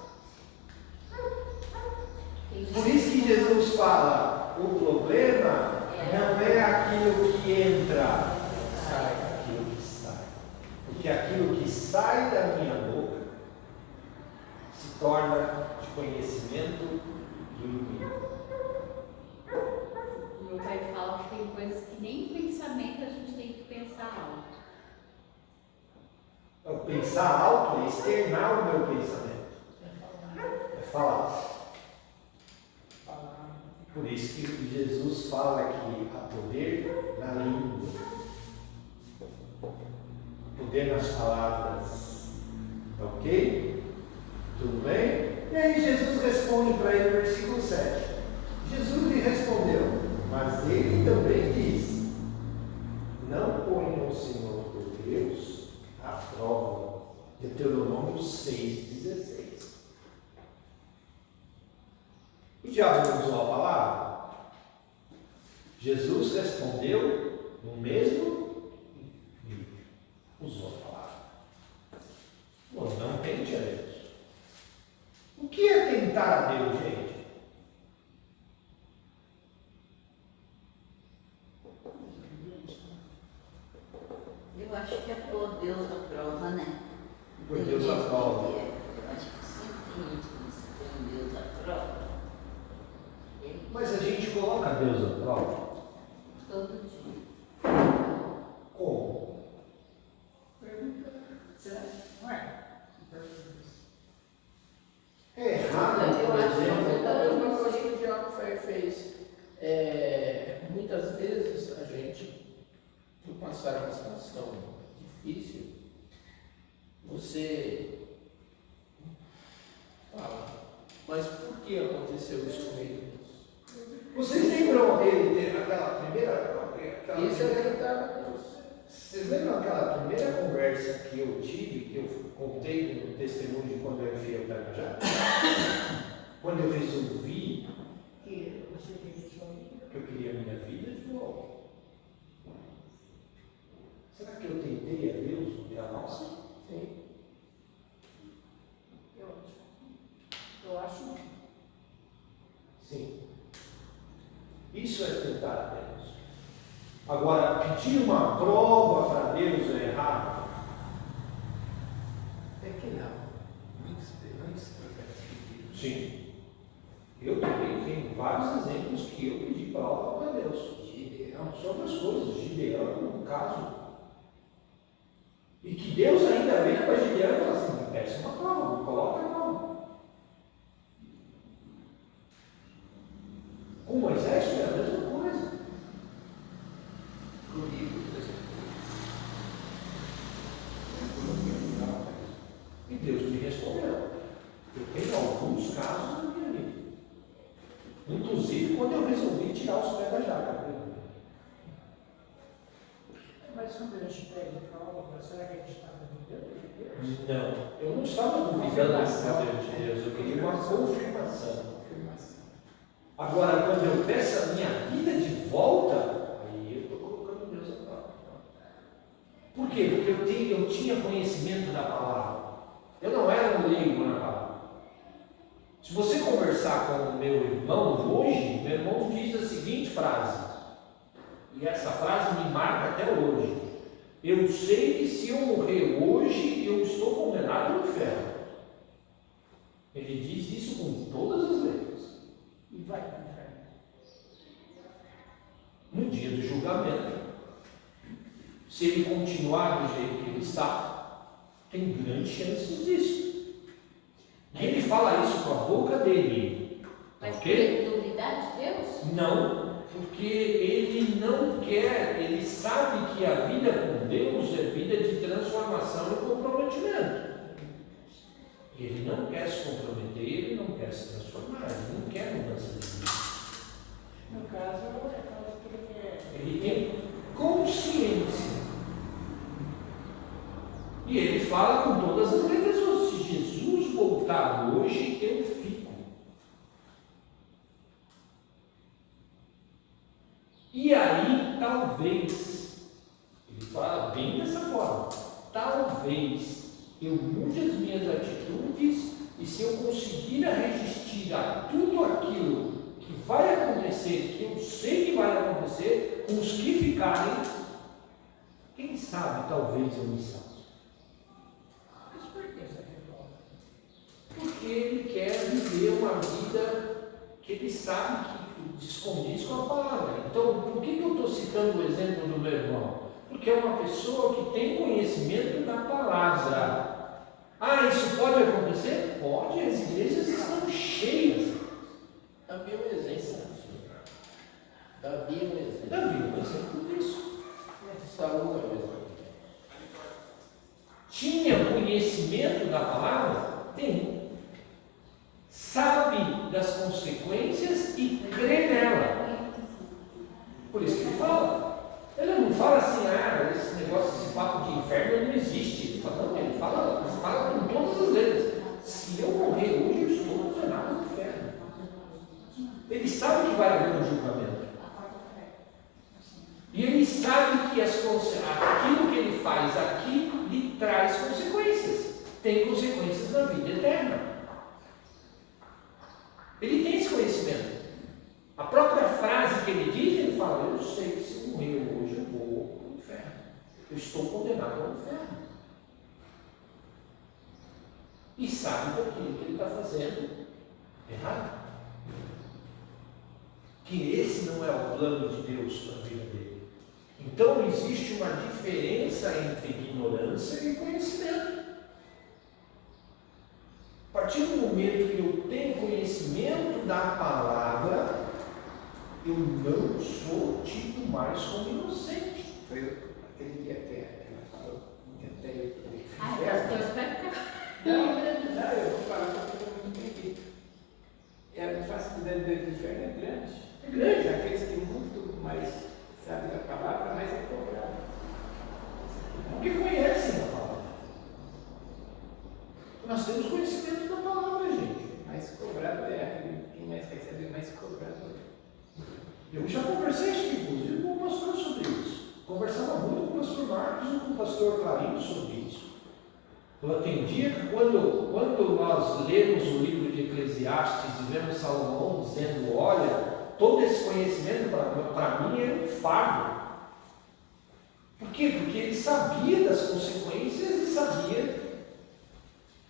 Quem Por isso que Jesus fala, o problema não é aquilo que entra, é aquilo que sai. Porque aquilo que sai da minha boca se torna de conhecimento do inimigo. Meu pai fala que tem coisas que nem pensamento a gente tem que pensar alto. O pensar alto é externar o meu pensamento. É falar. Por isso que Jesus fala que há poder na língua, poder nas palavras. Ok? Tudo bem? E aí Jesus responde para ele no versículo 7. Jesus lhe respondeu, mas ele também disse: não ponham o Senhor teu Deus à prova. Deuteronômio 6,16. O diabo não usou a palavra? Jesus respondeu no mesmo nível. Usou a palavra. Pô, não tente a Deus. O que é tentar a Deus, gente? Eu acho que é por Deus a prova, né? Por Tem Deus gente a que prova. Eu acho que sempre tem gente que diz que tem um Deus à prova. Mas a gente coloca Deus à prova. Todo dia. Como? Será? Não é? É errado, Eu por acho que exemplo. é a mesma coisa que o diabo fez. Muitas vezes a gente, por passar uma situação difícil, você fala, mas por que aconteceu isso comigo? Vocês lembram aquela primeira. Isso é tentar a Deus. Vocês lembram aquela primeira conversa que eu tive, que eu contei no testemunho de quando eu enfiei o pé na jaca? Quando eu resolvi Que você queria sua vida. que eu queria a minha vida de novo. Será que eu tentei a Deus e a nossa? Sim. Eu acho não. Sim. Isso é tentar a Deus. Agora, pedir uma prova para Deus é errado? até que não. Muitos profetas pediram. Sim. Eu também tenho vários exemplos que eu pedi prova para Deus. Gideão, Sobre as coisas, Gideão, no caso. E que Deus ainda vem para Gideão e fala assim: peça uma prova, me coloca a prova. Com Moisés foi a mesma coisa. comigo, por exemplo. E Deus me respondeu. Eu tenho alguns casos na minha vida. Inclusive quando eu resolvi tirar os pés da jaca. Mas quando a gente pede prova, será que a gente está duvidando de Deus? Não, eu não estava duvidando do poder de Deus, eu queria uma confirmação. Confirmação. Agora, quando eu peço a minha vida de volta, aí eu estou colocando Deus à prova. Por quê? Porque eu tinha conhecimento da palavra. Eu não era um leigo na palavra. Se você conversar com o meu irmão hoje, meu irmão diz a seguinte frase, e essa frase me marca até hoje: eu sei que se eu morrer hoje, eu estou condenado ao inferno. Ele diz isso com todas as letras. E vai para o inferno. No dia do julgamento, se ele continuar do jeito que ele está, tem grandes chances disso. E ele fala isso com a boca dele. Mas Ok? por ele duvidar de Deus? Não, porque ele não quer, ele sabe que a vida com Deus é vida de transformação e comprometimento. E ele não quer se comprometer, ele não quer se transformar, ele não quer mudança de vida. No caso, é causa que ele é. Ele tem consciência. E ele fala com todas as letras: se Jesus voltar hoje, eu fico. E aí, talvez, ele fala bem dessa forma, talvez eu mude as minhas atitudes, e se eu conseguir resistir a tudo aquilo que vai acontecer, que eu sei que vai acontecer, com os que ficarem, quem sabe, talvez eu me salve. Mas por que essa revolta? Porque ele quer viver uma vida que ele sabe que descondiz com a palavra. Então, por que eu estou citando o exemplo do meu irmão? Porque é uma pessoa que tem conhecimento da palavra. Ah, isso pode acontecer? Pode, as igrejas estão cheias. Davi é um exemplo. Davi é um exemplo. Davi é um exemplo disso. Saúl é um exemplo. Tinha conhecimento da palavra? Tem. Sabe das consequências e crê nela. Por isso que ele fala. Ele não fala assim, esse negócio, esse papo de inferno não existe. Ele fala, não, ele fala com todas as letras. Se eu morrer hoje, eu estou condenado ao inferno. Ele sabe que vai haver um julgamento. E ele sabe que aquilo que ele faz aqui lhe traz consequências. Tem consequências na vida eterna. Ele tem esse conhecimento. A própria frase que ele diz, ele fala: eu sei que se eu morrer hoje, eu vou para o inferno. Eu estou condenado ao inferno. E sabe daquilo que ele está fazendo errado. Que esse não é o plano de Deus para a vida dele. Então existe uma diferença entre ignorância e conhecimento. A partir do momento que eu tenho conhecimento da palavra, eu não sou tido mais como inocente. Foi aquele dia que ela falou, tentei. Deus vai ficar. Não, eu vou falar porque eu não entendi. A facilidade do inferno é grande. É grande. Aqueles que muito mais sabem da palavra, mais é cobrado. Porque conhecem a palavra. Nós temos conhecimento da palavra, gente. Mais cobrado quem mais recebe, mais cobrado é. Eu já conversei, inclusive, com o pastor sobre isso. Conversava muito com o pastor Marcos e com o pastor Clarinho sobre isso. Tem dia que quando nós lemos o livro de Eclesiastes e vemos Salomão dizendo: olha, todo esse conhecimento para mim é um fardo. Por quê? Porque ele sabia das consequências e sabia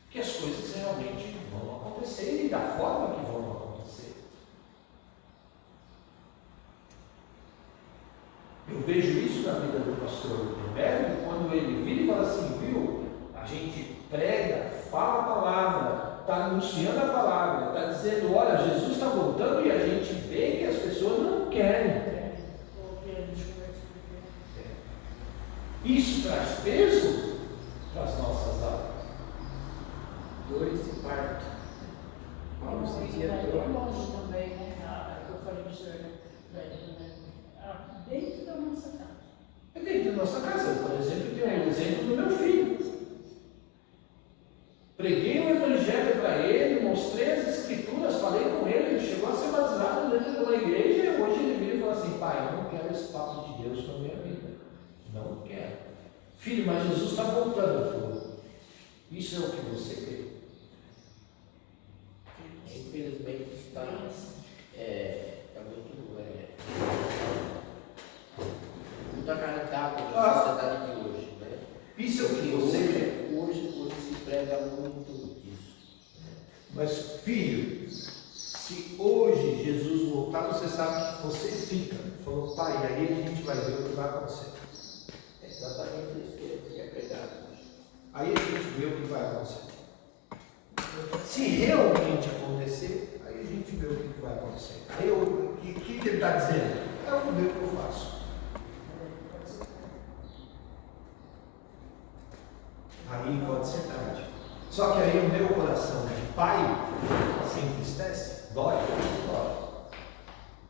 que as coisas realmente vão acontecer e da forma que vão acontecer. Eu vejo isso na vida do pastor Roberto, quando ele vira e fala assim: viu, a gente prega, fala a palavra, está anunciando a palavra, está dizendo: olha, Jesus está voltando, e a gente vê que as pessoas não querem. Isso traz peso para as nossas almas. Dores de parto. Paulo sentia É dor. longe também, né? Que eu falei para o senhor, dentro da nossa casa. É dentro da nossa casa. Por exemplo, tem um exemplo do meu filho. Preguei o evangelho para ele, mostrei as escrituras, falei com ele, ele chegou a ser batizado dentro Filho, mas Jesus está voltando. Falou, isso é o que você crê. Infelizmente está muito acarretado na sociedade de hoje, né? Isso é o que você crê. Hoje se prega muito disso. Mas, filho, se hoje Jesus voltar, você sabe que você fica. Falou, pai, aí a gente vai ver o que vai acontecer. É exatamente isso que é pregado. Aí a gente vê o que vai acontecer. Se realmente acontecer, aí a gente vê o que vai acontecer. Aí o que ele está dizendo? Eu vou ver o que eu faço. Aí pode ser tarde. Só que aí o meu coração de pai se entristece, dói.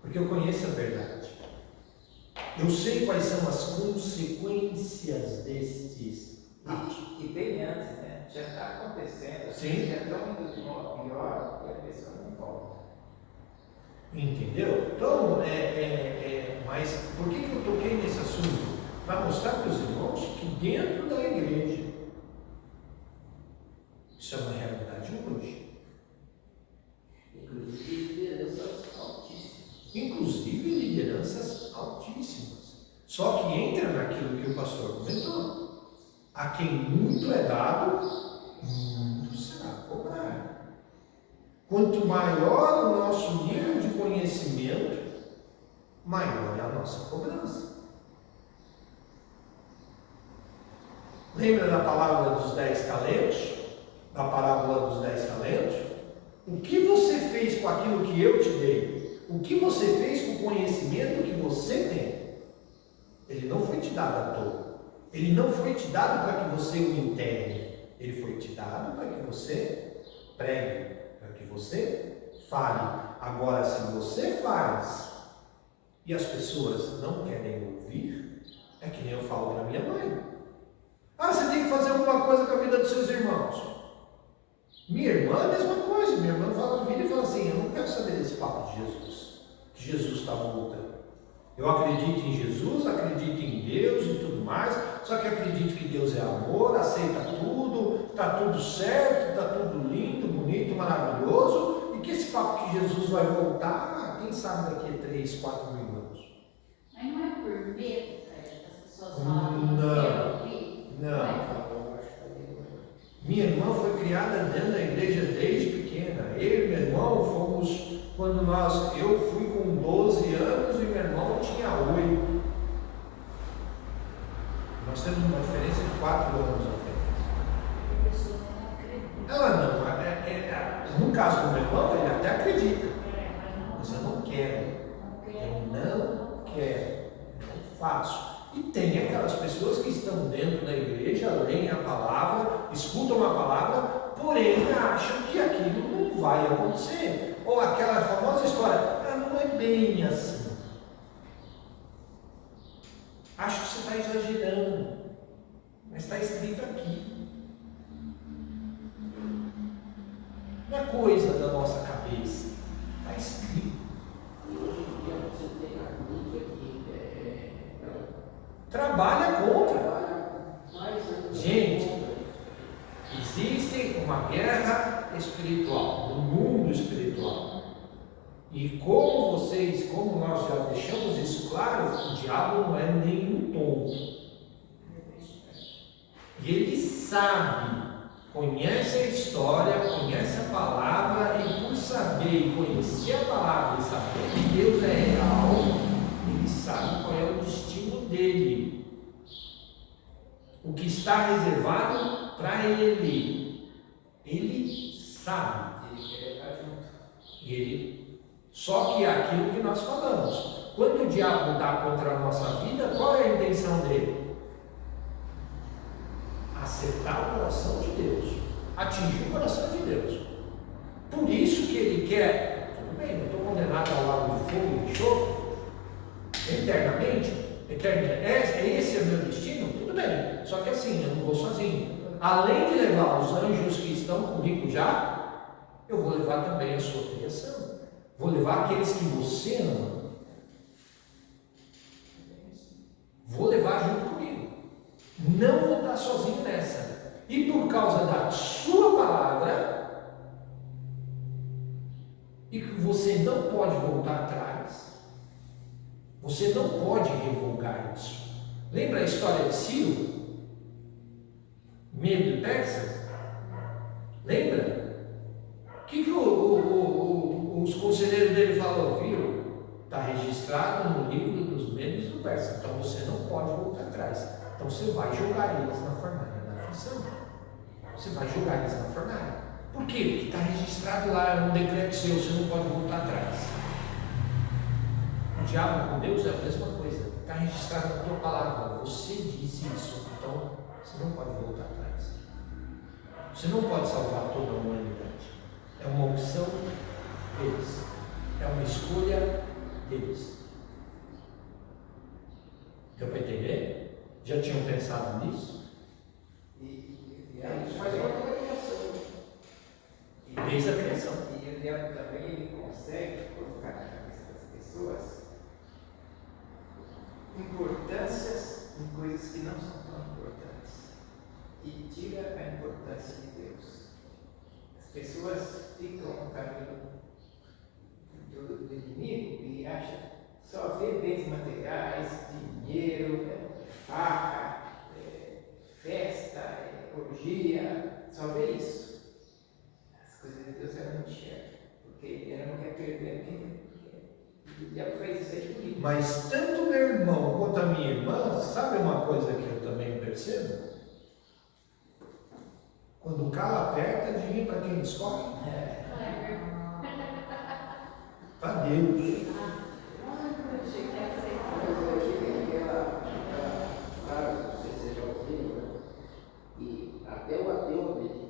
Porque eu conheço a verdade. Eu sei quais são as consequências destes atos. E bem antes, né? Já está acontecendo. Sim. Já estão indo de uma pior e a pessoa não volta. Entendeu? Então, mas por que eu toquei nesse assunto? Para mostrar para os irmãos que dentro da igreja, isso é uma realidade hoje. Inclusive lideranças altíssimas. Só que entra naquilo que o pastor comentou. A quem muito é dado, muito será cobrado. Quanto maior o nosso nível de conhecimento, maior é a nossa cobrança. Lembra da palavra dos 10 talentos? Da parábola dos 10 talentos? O que você fez com aquilo que eu te dei? O que você fez com o conhecimento que você tem? Ele não foi te dado à toa. Ele não foi te dado para que você o enterre. Ele foi te dado para que você pregue, para que você fale. Agora, se você faz e as pessoas não querem ouvir, é que nem eu falo para minha mãe. Ah, você tem que fazer alguma coisa com a vida dos seus irmãos. Minha irmã é a mesma coisa. Minha irmã fala no vídeo e fala assim, eu não quero saber desse papo de Jesus, que Jesus está voltando. Eu acredito em Jesus, acredito em Deus e tudo mais, só que acredito que Deus é amor, aceita tudo, está tudo certo, está tudo lindo, bonito, maravilhoso, e que esse papo que Jesus vai voltar, quem sabe daqui a 3, 4 mil anos. Mas não é por medo, Fred, que as pessoas falam que não querem ouvir? Não. Minha irmã foi criada dentro da igreja desde pequena. Eu e meu irmão fomos, eu fui com 12 anos e meu irmão tinha 8. Nós temos uma diferença de 4 anos apenas. A pessoa não acredita. Ela não, no caso do meu irmão, ele até acredita. Mas eu não quero. Eu não quero. Não faço. E tem aquelas pessoas que estão dentro da igreja, leem a palavra, escutam a palavra, porém acham que aquilo não vai acontecer. Ou aquela famosa história, não é bem assim. Acho que você está exagerando, mas está escrito aqui. Não é coisa da nossa cabeça, está escrito. Hoje em dia você tem a mídia que Trabalha contra. mais Gente, existe uma guerra espiritual, no mundo espiritual. E como nós já deixamos isso claro, o diabo não é nenhum tonto. E ele sabe, conhece a história, conhece a palavra, e por saber e conhecer a palavra e saber que Deus é real, ele sabe qual é o destino dele. O que está reservado para ele. Ele sabe. Só que é aquilo que nós falamos. Quando o diabo está contra a nossa vida, qual é a intenção dele? Acertar o coração de Deus. Atingir o coração de Deus. Por isso que ele quer, tudo bem, não estou condenado ao lago de fogo e enxofre, eternamente. Esse é o meu destino? Tudo bem, só que assim, eu não vou sozinho. Além de levar os anjos que estão comigo já, eu vou levar também a sua criação. Vou levar aqueles que você ama. Vou levar junto comigo. Não vou estar sozinho nessa. E por causa da sua palavra, e que você não pode voltar atrás, você não pode revogar isso. Lembra a história de Ciro? Medo de Persas? Lembra? O que os conselheiros dele falaram? Viu? Está registrado no livro dos Medos do Persas. Então você não pode voltar atrás. Então você vai jogar eles na fornalha da aflição. Você vai jogar eles na fornalha. Por quê? Porque está registrado lá, um decreto seu, você não pode voltar atrás. O diabo com Deus é a mesma coisa. Está registrado na tua palavra. Você disse isso. Então você não pode voltar atrás. Você não pode salvar toda a humanidade. É uma opção deles. É uma escolha deles. Deu para entender? Já tinham pensado nisso? Isso faz parte da criação. Desde a criação. E o diabo também ele consegue colocar na cabeça das pessoas importâncias em coisas que não são tão importantes. E tira a importância de Deus. As pessoas ficam no caminho do inimigo e acham só vê bens materiais, dinheiro, farra, festa, orgia, só vê isso. As coisas de Deus ela não enxerga, porque ela não quer perder quem quer. O diabo faz isso aí comigo. Mas tanto meu irmão quanto a minha irmã, sabe uma coisa que eu também percebo? Quando o calo aperta, adivinha para quem escorre? Para Deus. Até o ateu acredita.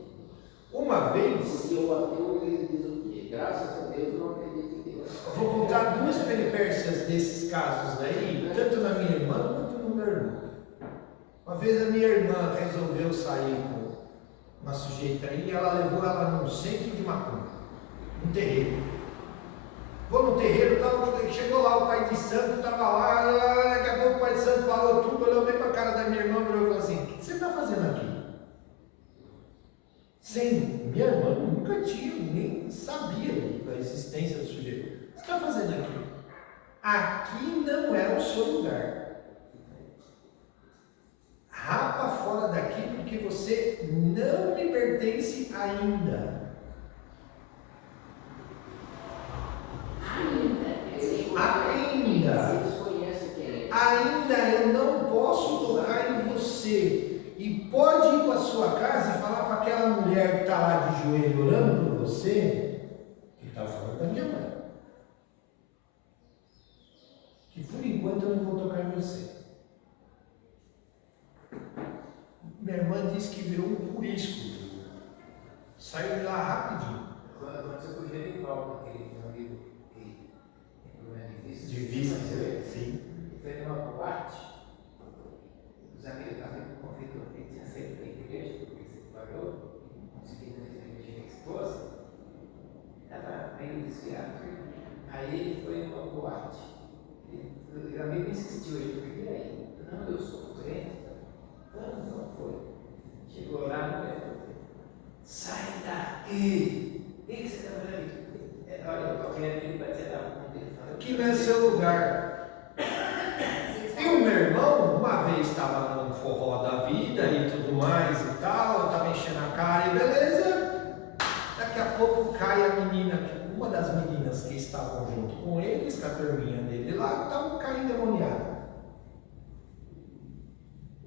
Uma vez, Porque o ateu ele diz o quê? Graças a Deus eu não acredito em Deus. eu vou contar duas peripécias desses casos aí, tanto na minha irmã quanto no meu irmão. Uma vez a minha irmã resolveu sair com uma sujeita aí, ela levou ela num centro de macumba, num terreiro. Vou no terreiro, chegou lá o pai de santo, estava lá, daqui a pouco o pai de santo parou tudo, olhou bem para a cara da minha irmã e falou assim: o que você está fazendo aqui? Sim, minha irmã nunca tinha, nem sabia da existência do sujeito. O que você está fazendo aqui? Aqui não é o seu lugar. Rapa fora daqui porque você não me pertence ainda. Ainda. Eles conhecem quem é. Ainda eu não posso tocar em você. E pode ir para a sua casa e falar para aquela mulher que está lá de joelho orando por você, que está falando da minha mãe, que por enquanto eu não vou tocar em você. Minha irmã disse que virou um curisco. Saiu de lá rapidinho. Aconteceu com o Genival, aquele meu amigo que tem problema de vista. De vista, sim. Foi numa boate, os amigos convidou, ele tinha saído da igreja, porque se separou, não conseguiu mais dirigir a esposa, estava meio desviado. Aí ele foi numa boate. E o amigo insistiu, ele falou: e aí? Não, eu sou crente. Não foi. Chegou lá, a mulher falou: sai daqui! O que você está fazendo aqui? Olha, eu estou querendo ele bater na mão dele. Que não é seu lugar. E o meu irmão, uma vez estava num forró da vida e tudo mais e tal, estava enchendo a cara e beleza. Daqui a pouco cai a menina, uma das meninas que estavam junto com eles, com a turminha dele lá, estavam caindo endemoniadas.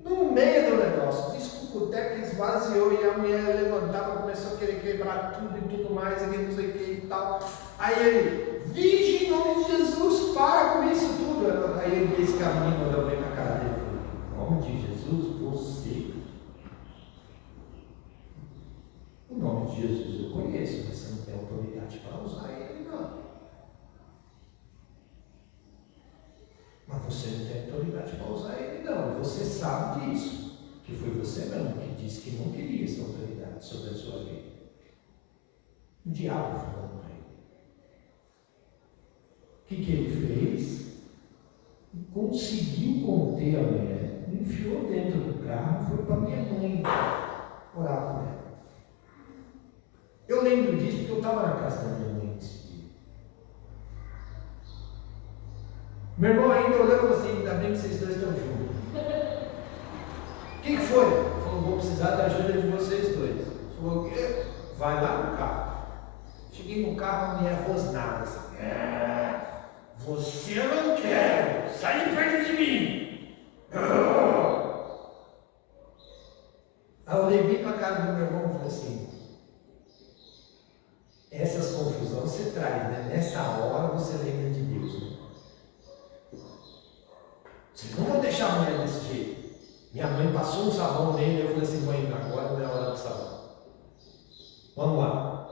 No meio do negócio, discoteca esvaziou e a mulher levantava, começou a querer quebrar tudo e tudo mais, e não sei o que e tal. Aí ele: Virgem, em nome de Jesus, para com isso tudo. Aí ele disse que a menina olhou bem na cara dele e falou: em nome de Jesus, você. O nome de Jesus eu conheço, mas você não tem autoridade para usar ele, não. Mas você não tem autoridade para usar ele, não. Você sabe disso. Que foi você mesmo que disse que não queria essa autoridade sobre a sua vida. O diabo falando com ele. O que ele fez? Conseguiu conter a mulher, enfiou dentro do carro e foi para minha mãe orar por ela. Eu lembro disso porque eu estava na casa da minha mãe nesse dia. Meu irmão ainda olhou e falou assim: ainda bem que vocês dois estão juntos. O que foi? Ele falou: vou precisar da ajuda de vocês dois. Ele falou: o quê? Vai lá no carro. Cheguei no carro, a mulher rosnada assim: você eu não quero, sai de perto de mim. Aí eu olhei bem para a cara do meu irmão e falei assim: essas confusões você traz, né? Nessa hora você lembra de Deus, né? Vocês não vão deixar a mulher desse jeito. Minha mãe passou um sabão nele e eu falei assim: mãe, agora não é hora do sabão. Vamos lá.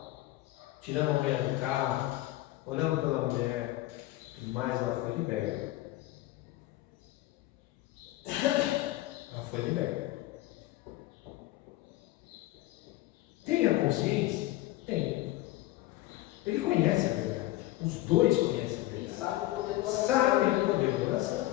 Tirando a mulher do carro, olhando pela mulher, mas ela foi liberta. Ela foi liberta. Tem a consciência? Tem. Ele conhece a verdade. Os dois conhecem a verdade. Sabem o poder do coração.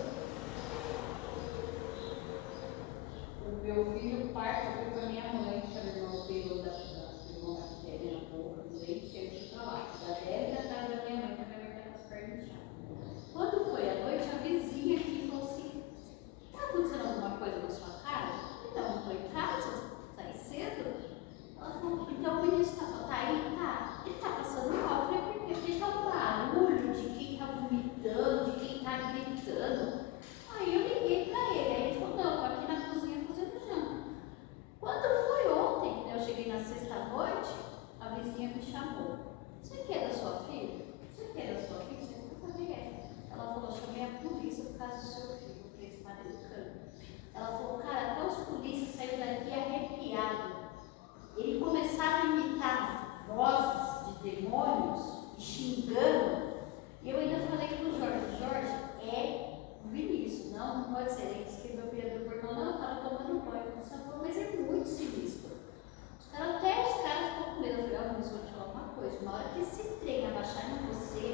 O meu filho parto foi com a minha mãe, que ela não pegou da bactéria na boca, no leite, que ele foi pra lá. Da dela e da casa da minha mãe, que a minha mãe tá com as pernas inchadas. Quando foi à noite, a vizinha aqui falou assim: tá acontecendo alguma coisa na sua casa? Não, não tô em casa, saí cedo. Ela falou: então o Vinícius tá aí? Tá. Ele tá passando mal. Eu falei: por quê? Porque tá um barulho de quem tá vomitando, de quem tá gritando. Aí eu liguei pra ele, aí ele falou: não, tô aqui na cozinha fazendo janta. Quando foi ontem, eu cheguei na sexta-noite, a vizinha me chamou: você que é da sua filha? Você que é da sua filha? Você nunca sabia é. Ela falou: chamei a polícia por causa do seu filho. Eu falei: você tá brincando? Ela falou: cara, até os polícias saíram daqui arrepiados. Ele começava a imitar vozes de demônios e xingando. E eu ainda falei pro Jorge: é o Vinícius, não pode ser. Ele disse que meu filho do portão não estava tomando banho. Você falou: mas é muito sinistro. Até os caras ficam com medo. Eu falei: Vinícius, vou te falar uma coisa. Na hora que esse trem abaixar em você,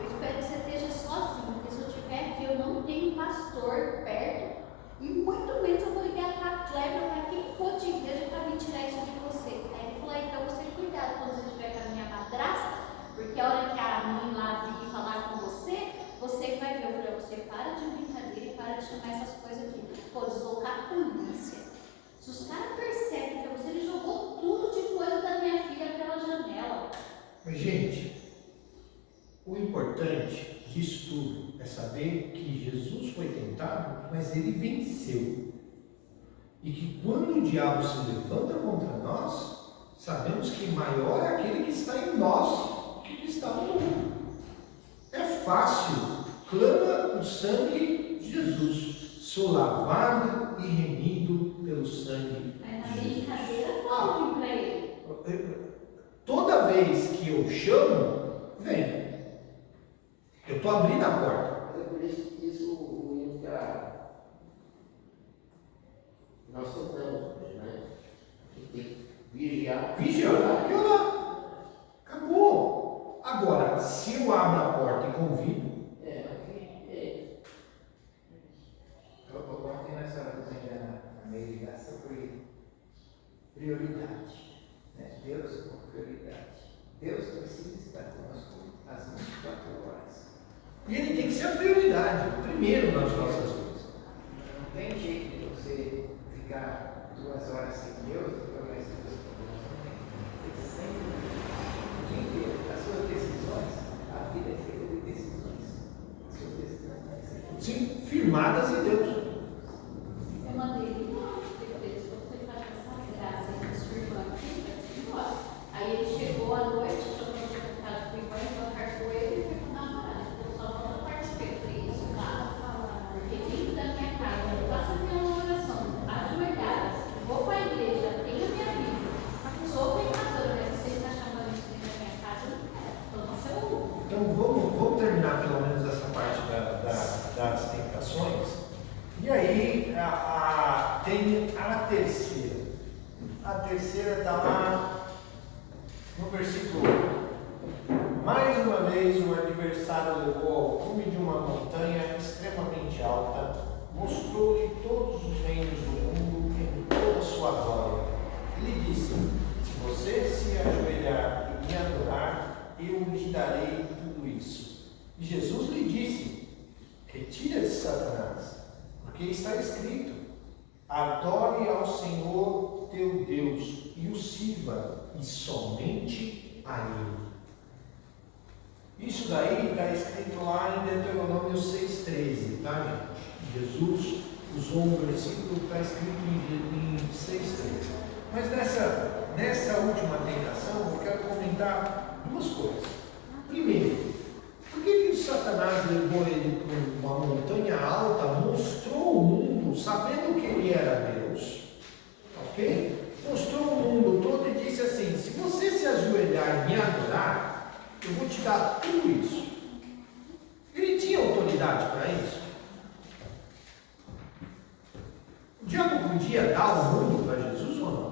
eu espero que você esteja sozinho. Porque se eu estiver aqui, eu não tenho pastor perto. E muito menos eu vou ligar para a Cleber, para quem for de igreja, para me tirar isso de você. Aí ele falou: então você cuidado quando você estiver com a minha madrasta, porque a hora que a mãe lá vir falar com você, você que vai ver. Eu falei: você para de brincadeira e para de chamar essas coisas aqui. Pô, deslocar a polícia. Se os caras percebem que você, ele jogou tudo de coisa da minha filha pela janela. Mas, gente, o importante disso tudo é saber que Jesus foi tentado, mas ele venceu. E que quando o diabo se levanta contra nós, sabemos que maior é aquele que está em nós que o que está no mundo. É fácil. Clama o sangue de Jesus. Sou lavado e remido pelo sangue Aí na de Jesus. brincadeira, não para ele. Toda vez que eu chamo, vem. Eu estou abrindo a porta. É por isso que isso entra. Nós soltamos hoje, né? A gente tem que vigiar. Vigiar e orar. Acabou. Agora, se eu abro a porta e convido, Ontem nós falamos ainda na meia ligação sobre prioridade. Né? Deus como prioridade. Deus precisa estar conosco às 24 horas. e ele tem que ser a prioridade, o primeiro nas nossas vidas. Não tem jeito de você ficar 2 horas sem Deus e jogar esses dois problemas. Não tem. Tem que sempre o dia inteiro. As suas decisões, a vida é feita de decisões. As suas decisões têm que ser feitas. Sim, firmadas em Deus. Eu mandei ele depois, foi fazer essas graças de sua irmã aqui, vai se embora. Aí ele chegou à noite, chamou de casa, fui embora, carregou ele e foi com a namorada. Ele falou: só volta quarta-feira. Eu falei: isso, claro. Porque dentro da minha casa, eu faço a minha oração, ajoelhadas, vou para a igreja, tenho a minha vida. Sou pecadora, né? Você está chamando isso dentro da minha casa, eu não quero. Então você é o. Então vamos terminar pelo menos essa parte das tentações. E aí tem a terceira. A terceira está lá no versículo 1. Mais uma vez o adversário levou ao cume de uma montanha extremamente alta, mostrou-lhe todo sirva e somente a Ele. Isso daí está escrito lá em Deuteronômio 6,13, tá, gente? Jesus usou um versículo que está escrito em 6,13. Mas nessa última tentação, eu quero comentar duas coisas. Primeiro, por que o Satanás levou ele para uma montanha alta, mostrou o mundo, sabendo que ele era Deus, ok? Mostrou o mundo todo e disse assim: se você se ajoelhar e me adorar, eu vou te dar tudo isso. Ele tinha autoridade para isso? O diabo podia dar o mundo para Jesus ou não?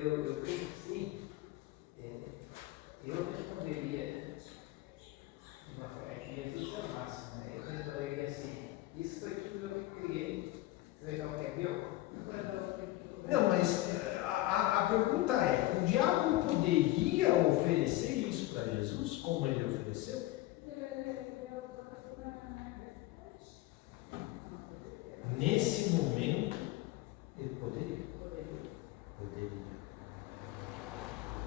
Eu creio que sim. Eu responderia de uma forma que Jesus é o máximo, né? Eu responderia assim: isso foi tudo que eu criei, você não quer meu? Não, mas a pergunta é: o diabo poderia oferecer isso para Jesus, como ele ofereceu? Nesse momento, ele poderia.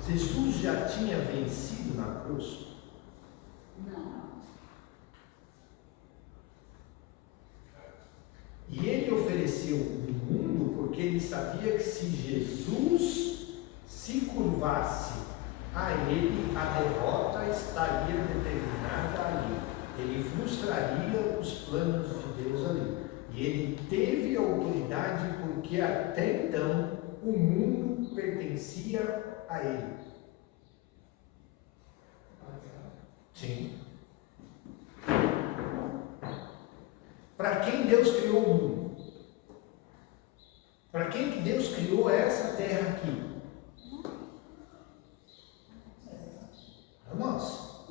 Jesus já tinha vencido na cruz? Não. E ele ofereceu o mundo porque ele sabia que se Jesus se curvasse a ele, a derrota estaria determinada ali. Ele frustraria os planos de Deus ali. E ele teve autoridade porque até então o mundo pertencia a ele. Sim. Para quem Deus criou o mundo? Para quem que Deus criou essa terra aqui? Para nós.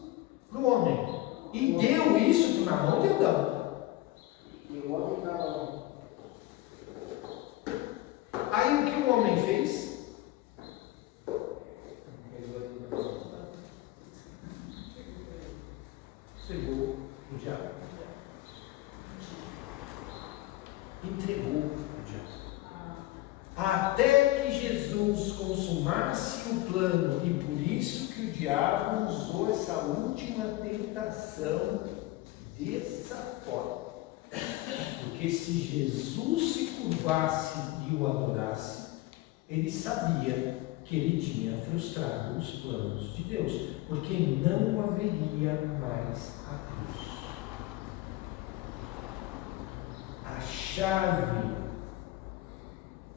Para o homem. E deu isso na mão de Adão. E o homem estava. Aí o que o homem fez? Entregou o diabo. Entregou o diabo. Até que Jesus consumasse o plano, e por isso que o diabo usou essa última tentação dessa forma. Porque se Jesus se curvasse e o adorasse, ele sabia que ele tinha frustrado os planos de Deus, porque não haveria mais a cruz. A chave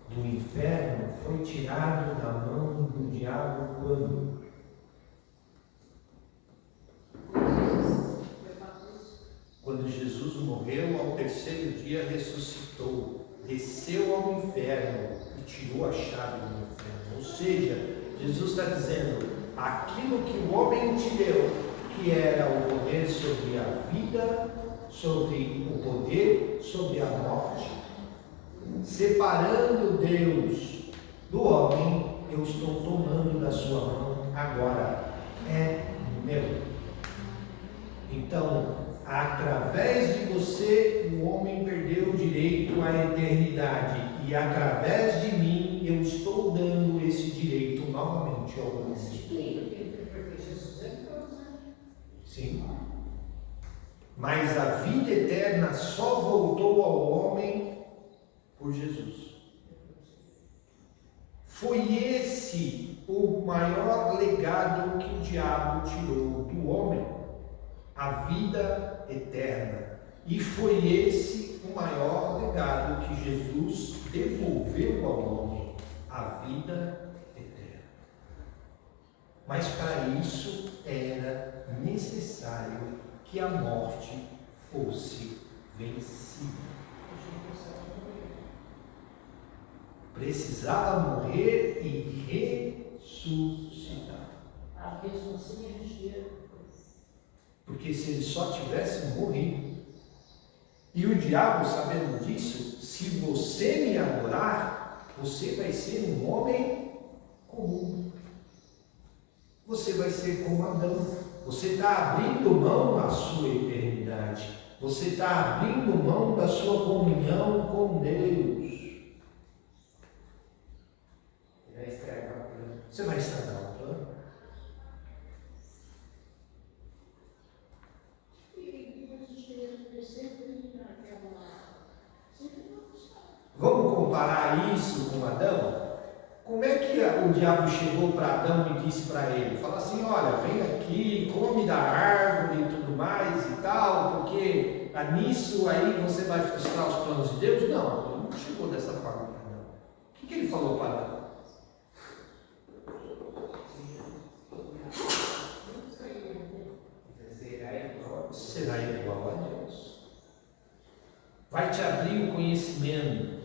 do inferno foi tirada da mão do diabo quando? Quando Jesus morreu, ao terceiro dia ressuscitou, desceu ao inferno e tirou a chave do inferno. Ou seja, Jesus está dizendo: aquilo que o homem te deu, que era o poder sobre a vida, sobre o poder sobre a morte, separando Deus do homem, eu estou tomando da sua mão agora, é meu. Então, através de você, o homem perdeu o direito à eternidade, e através de mim, eu estou dando esse direito novamente ao homem. Sim. Mas a vida eterna só voltou ao homem por Jesus. Foi esse o maior legado que o diabo tirou do homem, a vida eterna. E foi esse o maior legado que Jesus devolveu ao homem, a vida eterna. Mas para isso era necessário que a morte fosse vencida. Precisava morrer e ressuscitar. A ressurreição e justiça. Porque se ele só tivesse morrido, e o diabo, sabendo disso, se você me adorar, você vai ser um homem comum. Você vai ser como Adão. Você está abrindo mão da sua eternidade. Você está abrindo mão da sua comunhão com Deus. diabo chegou para Adão e disse para ele, fala assim, olha, vem aqui, come da árvore e tudo mais e tal, porque nisso aí você vai frustrar os planos de Deus? Não, ele não chegou dessa forma para Adão. O que ele falou para Adão? Será igual a Deus. Vai te abrir o conhecimento.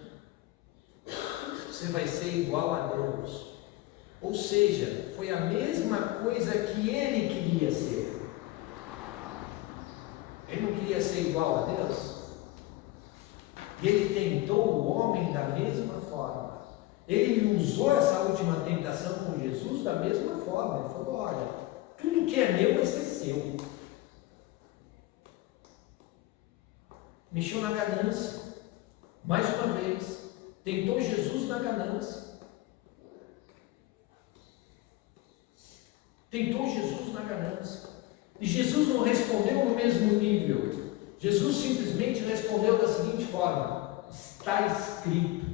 Você vai ser igual a Deus. Ou seja, foi a mesma coisa que ele queria ser. Ele não queria ser igual a Deus. E ele tentou o homem da mesma forma. Ele usou essa última tentação com Jesus da mesma forma. Ele falou, olha, tudo que é meu vai ser seu. Mexeu na ganância. Mais uma vez. Tentou Jesus na ganância. Tentou Jesus na ganância. E Jesus não respondeu no mesmo nível. Jesus simplesmente respondeu da seguinte forma: está escrito.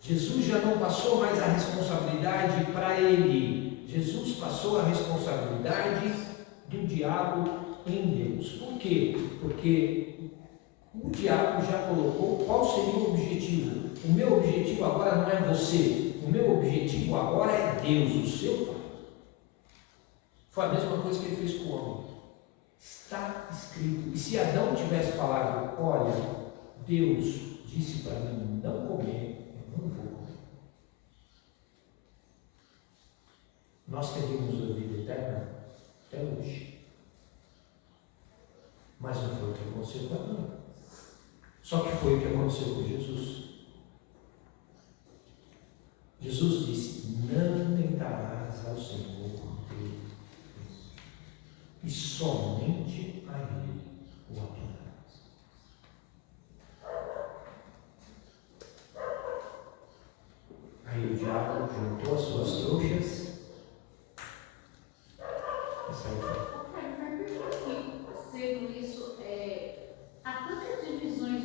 Jesus já não passou mais a responsabilidade para ele. Jesus passou a responsabilidade do diabo em Deus. Por quê? Porque o diabo já colocou qual seria o objetivo. O meu objetivo agora não é você. O meu objetivo agora é Deus, o seu Pai. Foi a mesma coisa que ele fez com o homem. Está escrito. E se Adão tivesse falado, olha, Deus disse para mim não comer, eu não vou comer. Nós teríamos a vida eterna até hoje. Mas não foi o que aconteceu com Adão. Só que foi o que aconteceu com Jesus. Jesus disse, não tentarás ao Senhor teu Deus, e somente a Ele o adorarás. Aí o diabo juntou as suas trouxas e saiu fora. Sendo isso, há tantas divisões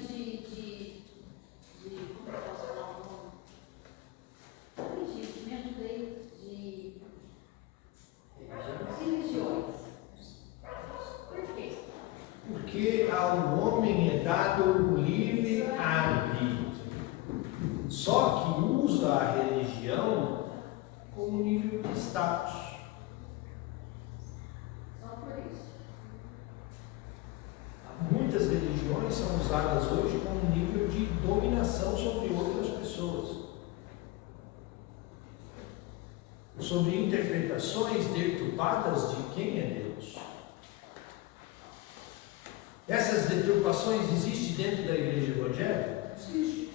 como eu posso falar o nome? De religiões. Por quê? Porque ao homem é dado o livre arbítrio. Só que usa a religião como nível de status. Só por isso. Muitas religiões são usadas hoje como nível de dominação sobre outras pessoas. Sobre interpretações deturpadas de quem é Deus. Essas deturpações existem dentro da igreja evangélica? Existe.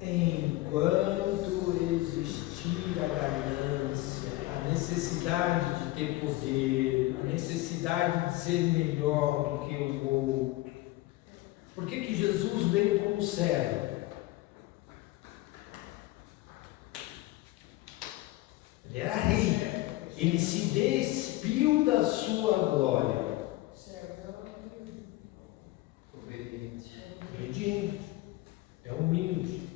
Enquanto existir a ganância, a necessidade de ter poder, a necessidade de ser melhor do que o outro. Por que Jesus veio como servo? Ele era rei. Ele se despiu da sua glória. Obediente. É humilde.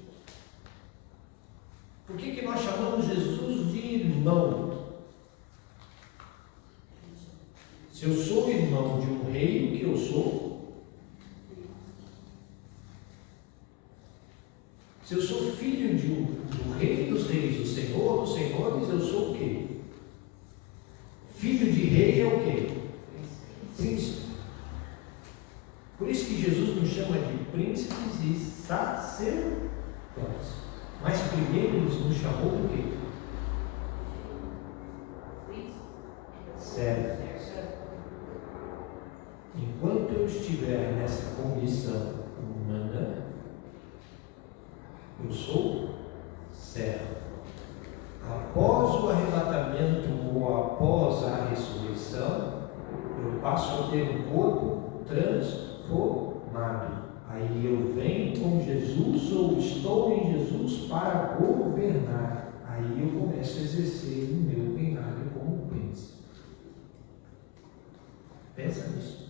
Por que nós chamamos Jesus de irmão? Se eu sou irmão de um rei, o que eu sou? Se eu sou filho do rei dos reis, do senhor dos senhores, eu sou o quê? Filho de rei é o quê? Príncipe. Por isso que Jesus nos chama de príncipes e sacerdotes. Mas primeiro ele nos chamou do quê? Servo. Enquanto eu estiver nessa condição humana, eu sou servo. Após o arrebatamento ou após a ressurreição, eu passo a ter um corpo transformado. Aí eu venho com Jesus ou estou em Jesus para governar. Aí eu começo a exercer o meu reinado como príncipe. Pensa nisso.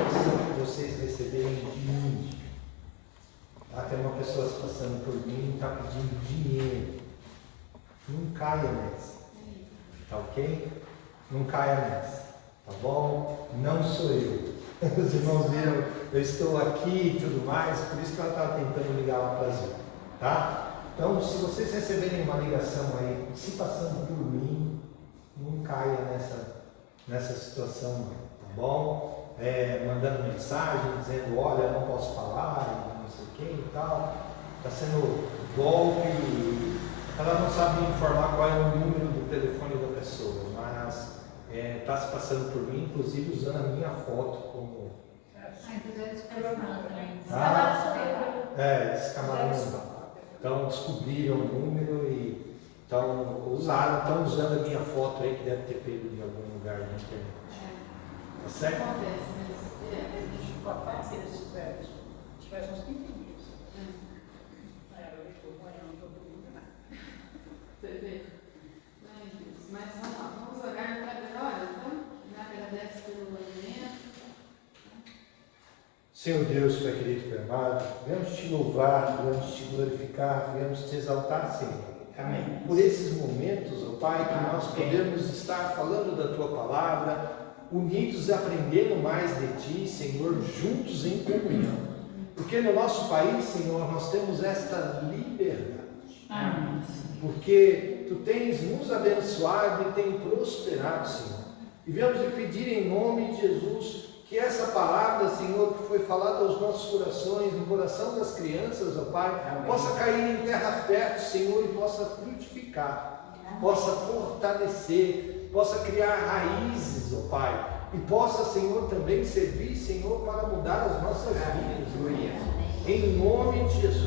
ligação que vocês receberem de mim. Tá? Tem uma pessoa se passando por mim e está pedindo dinheiro. Não caia nessa. Tá ok? Não caia nessa. Tá bom? Não sou eu. Os irmãos viram, eu estou aqui e tudo mais, por isso que ela estava tentando ligar lá para Azul. Tá? Então, se vocês receberem uma ligação aí, se passando por mim, não caia nessa situação, não, tá bom? Mandando mensagem, dizendo, olha, não posso falar, não sei quem e tal. Está sendo golpe, ela não sabe me informar qual é o número do telefone da pessoa, mas está se passando por mim, inclusive usando a minha foto como... Descamaram meu nome. Então descobriram o número e estão usando a minha foto aí, que deve ter pego de algum lugar na internet. Tá certo? Acontece mesmo. Papai, se eles tivessem uns 15 dias. Eu estou morando todo mundo lá. Você vê? Mas vamos lá, vamos orar no Pai. Então, me agradece pelo alimento. Senhor Deus, Pai querido, Pai amado, viemos te louvar, viemos te glorificar, viemos te exaltar, Senhor. Amém. Por esses momentos, ó Pai, que nós podemos estar falando da Tua palavra, unidos e aprendendo mais de Ti, Senhor, juntos em comunhão. Porque no nosso país, Senhor, nós temos esta liberdade. Amém. Porque Tu tens nos abençoado e tem prosperado, Senhor. E viemos lhe pedir em nome de Jesus que essa palavra, Senhor, que foi falada aos nossos corações, no coração das crianças, ó Pai, Amém. possa cair em terra fértil, Senhor, e possa frutificar, possa fortalecer, possa criar raízes, ó Pai, e possa, Senhor, também servir, Senhor, para mudar as nossas vidas. Em nome de Jesus.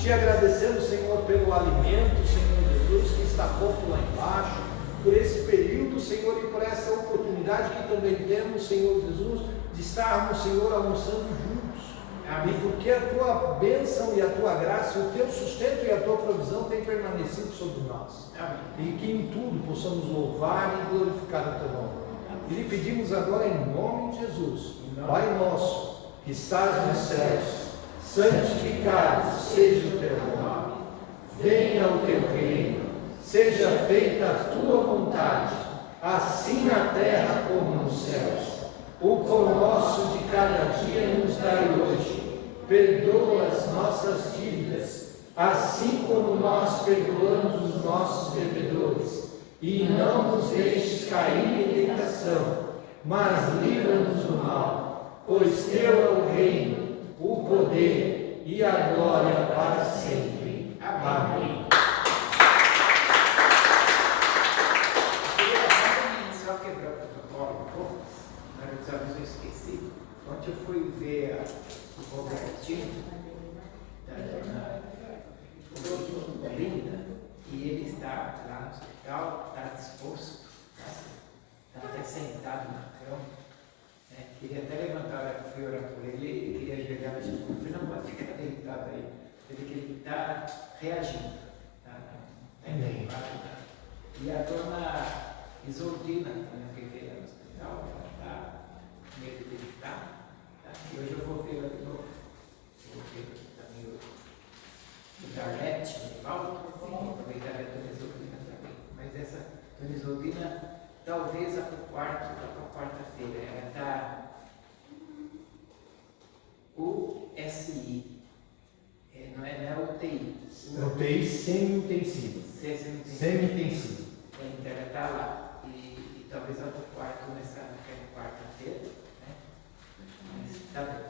Te agradecemos, Senhor, pelo alimento, Senhor Jesus, que está posto lá embaixo, por esse período, Senhor, e por essa oportunidade que também temos, Senhor Jesus, de estarmos, Senhor, almoçando juntos. Amém. E porque a Tua bênção e a Tua graça, o Teu sustento e a Tua provisão têm permanecido sobre nós. Amém. E que em tudo possamos louvar e glorificar o Teu nome. E lhe pedimos agora em nome de Jesus, Pai nosso, que estás nos céus, santificado seja o Teu nome. Venha o Teu reino. Seja feita a Tua vontade, assim na terra como nos céus. O pão nosso de cada dia nos dai hoje. Perdoa as nossas dívidas, assim como nós perdoamos os nossos devedores. E não nos deixes cair em tentação, mas livra-nos do mal. Pois Teu é o reino, o poder e a glória para sempre. Amém. Só quebrar o protocolo um pouco, mas talvez eu esqueci. Ontem eu fui ver o Robertinho da dona Linda, e ele está lá no hospital, está disposto, está até sentado na cama. Queria até levantar, eu fui orar por ele, ele queria chegar, mas eu falei, não pode ficar deitado aí. Ele está reagindo. E a dona Isoldina, também fui ver ela no hospital, ela está meio debilitada. E hoje eu vou ver ela de novo. Vou ver também o Darlete, o Paulo, vou aproveitar a dona Isoldina também. Mas essa dona Isoldina, talvez lá para quarta-feira, ela está USI, não é UTI. UTI semi-intensiva. Semi-intensiva. Então ela está lá e talvez ela do quarto começar naquela quarta-feira, né? Mas está bem.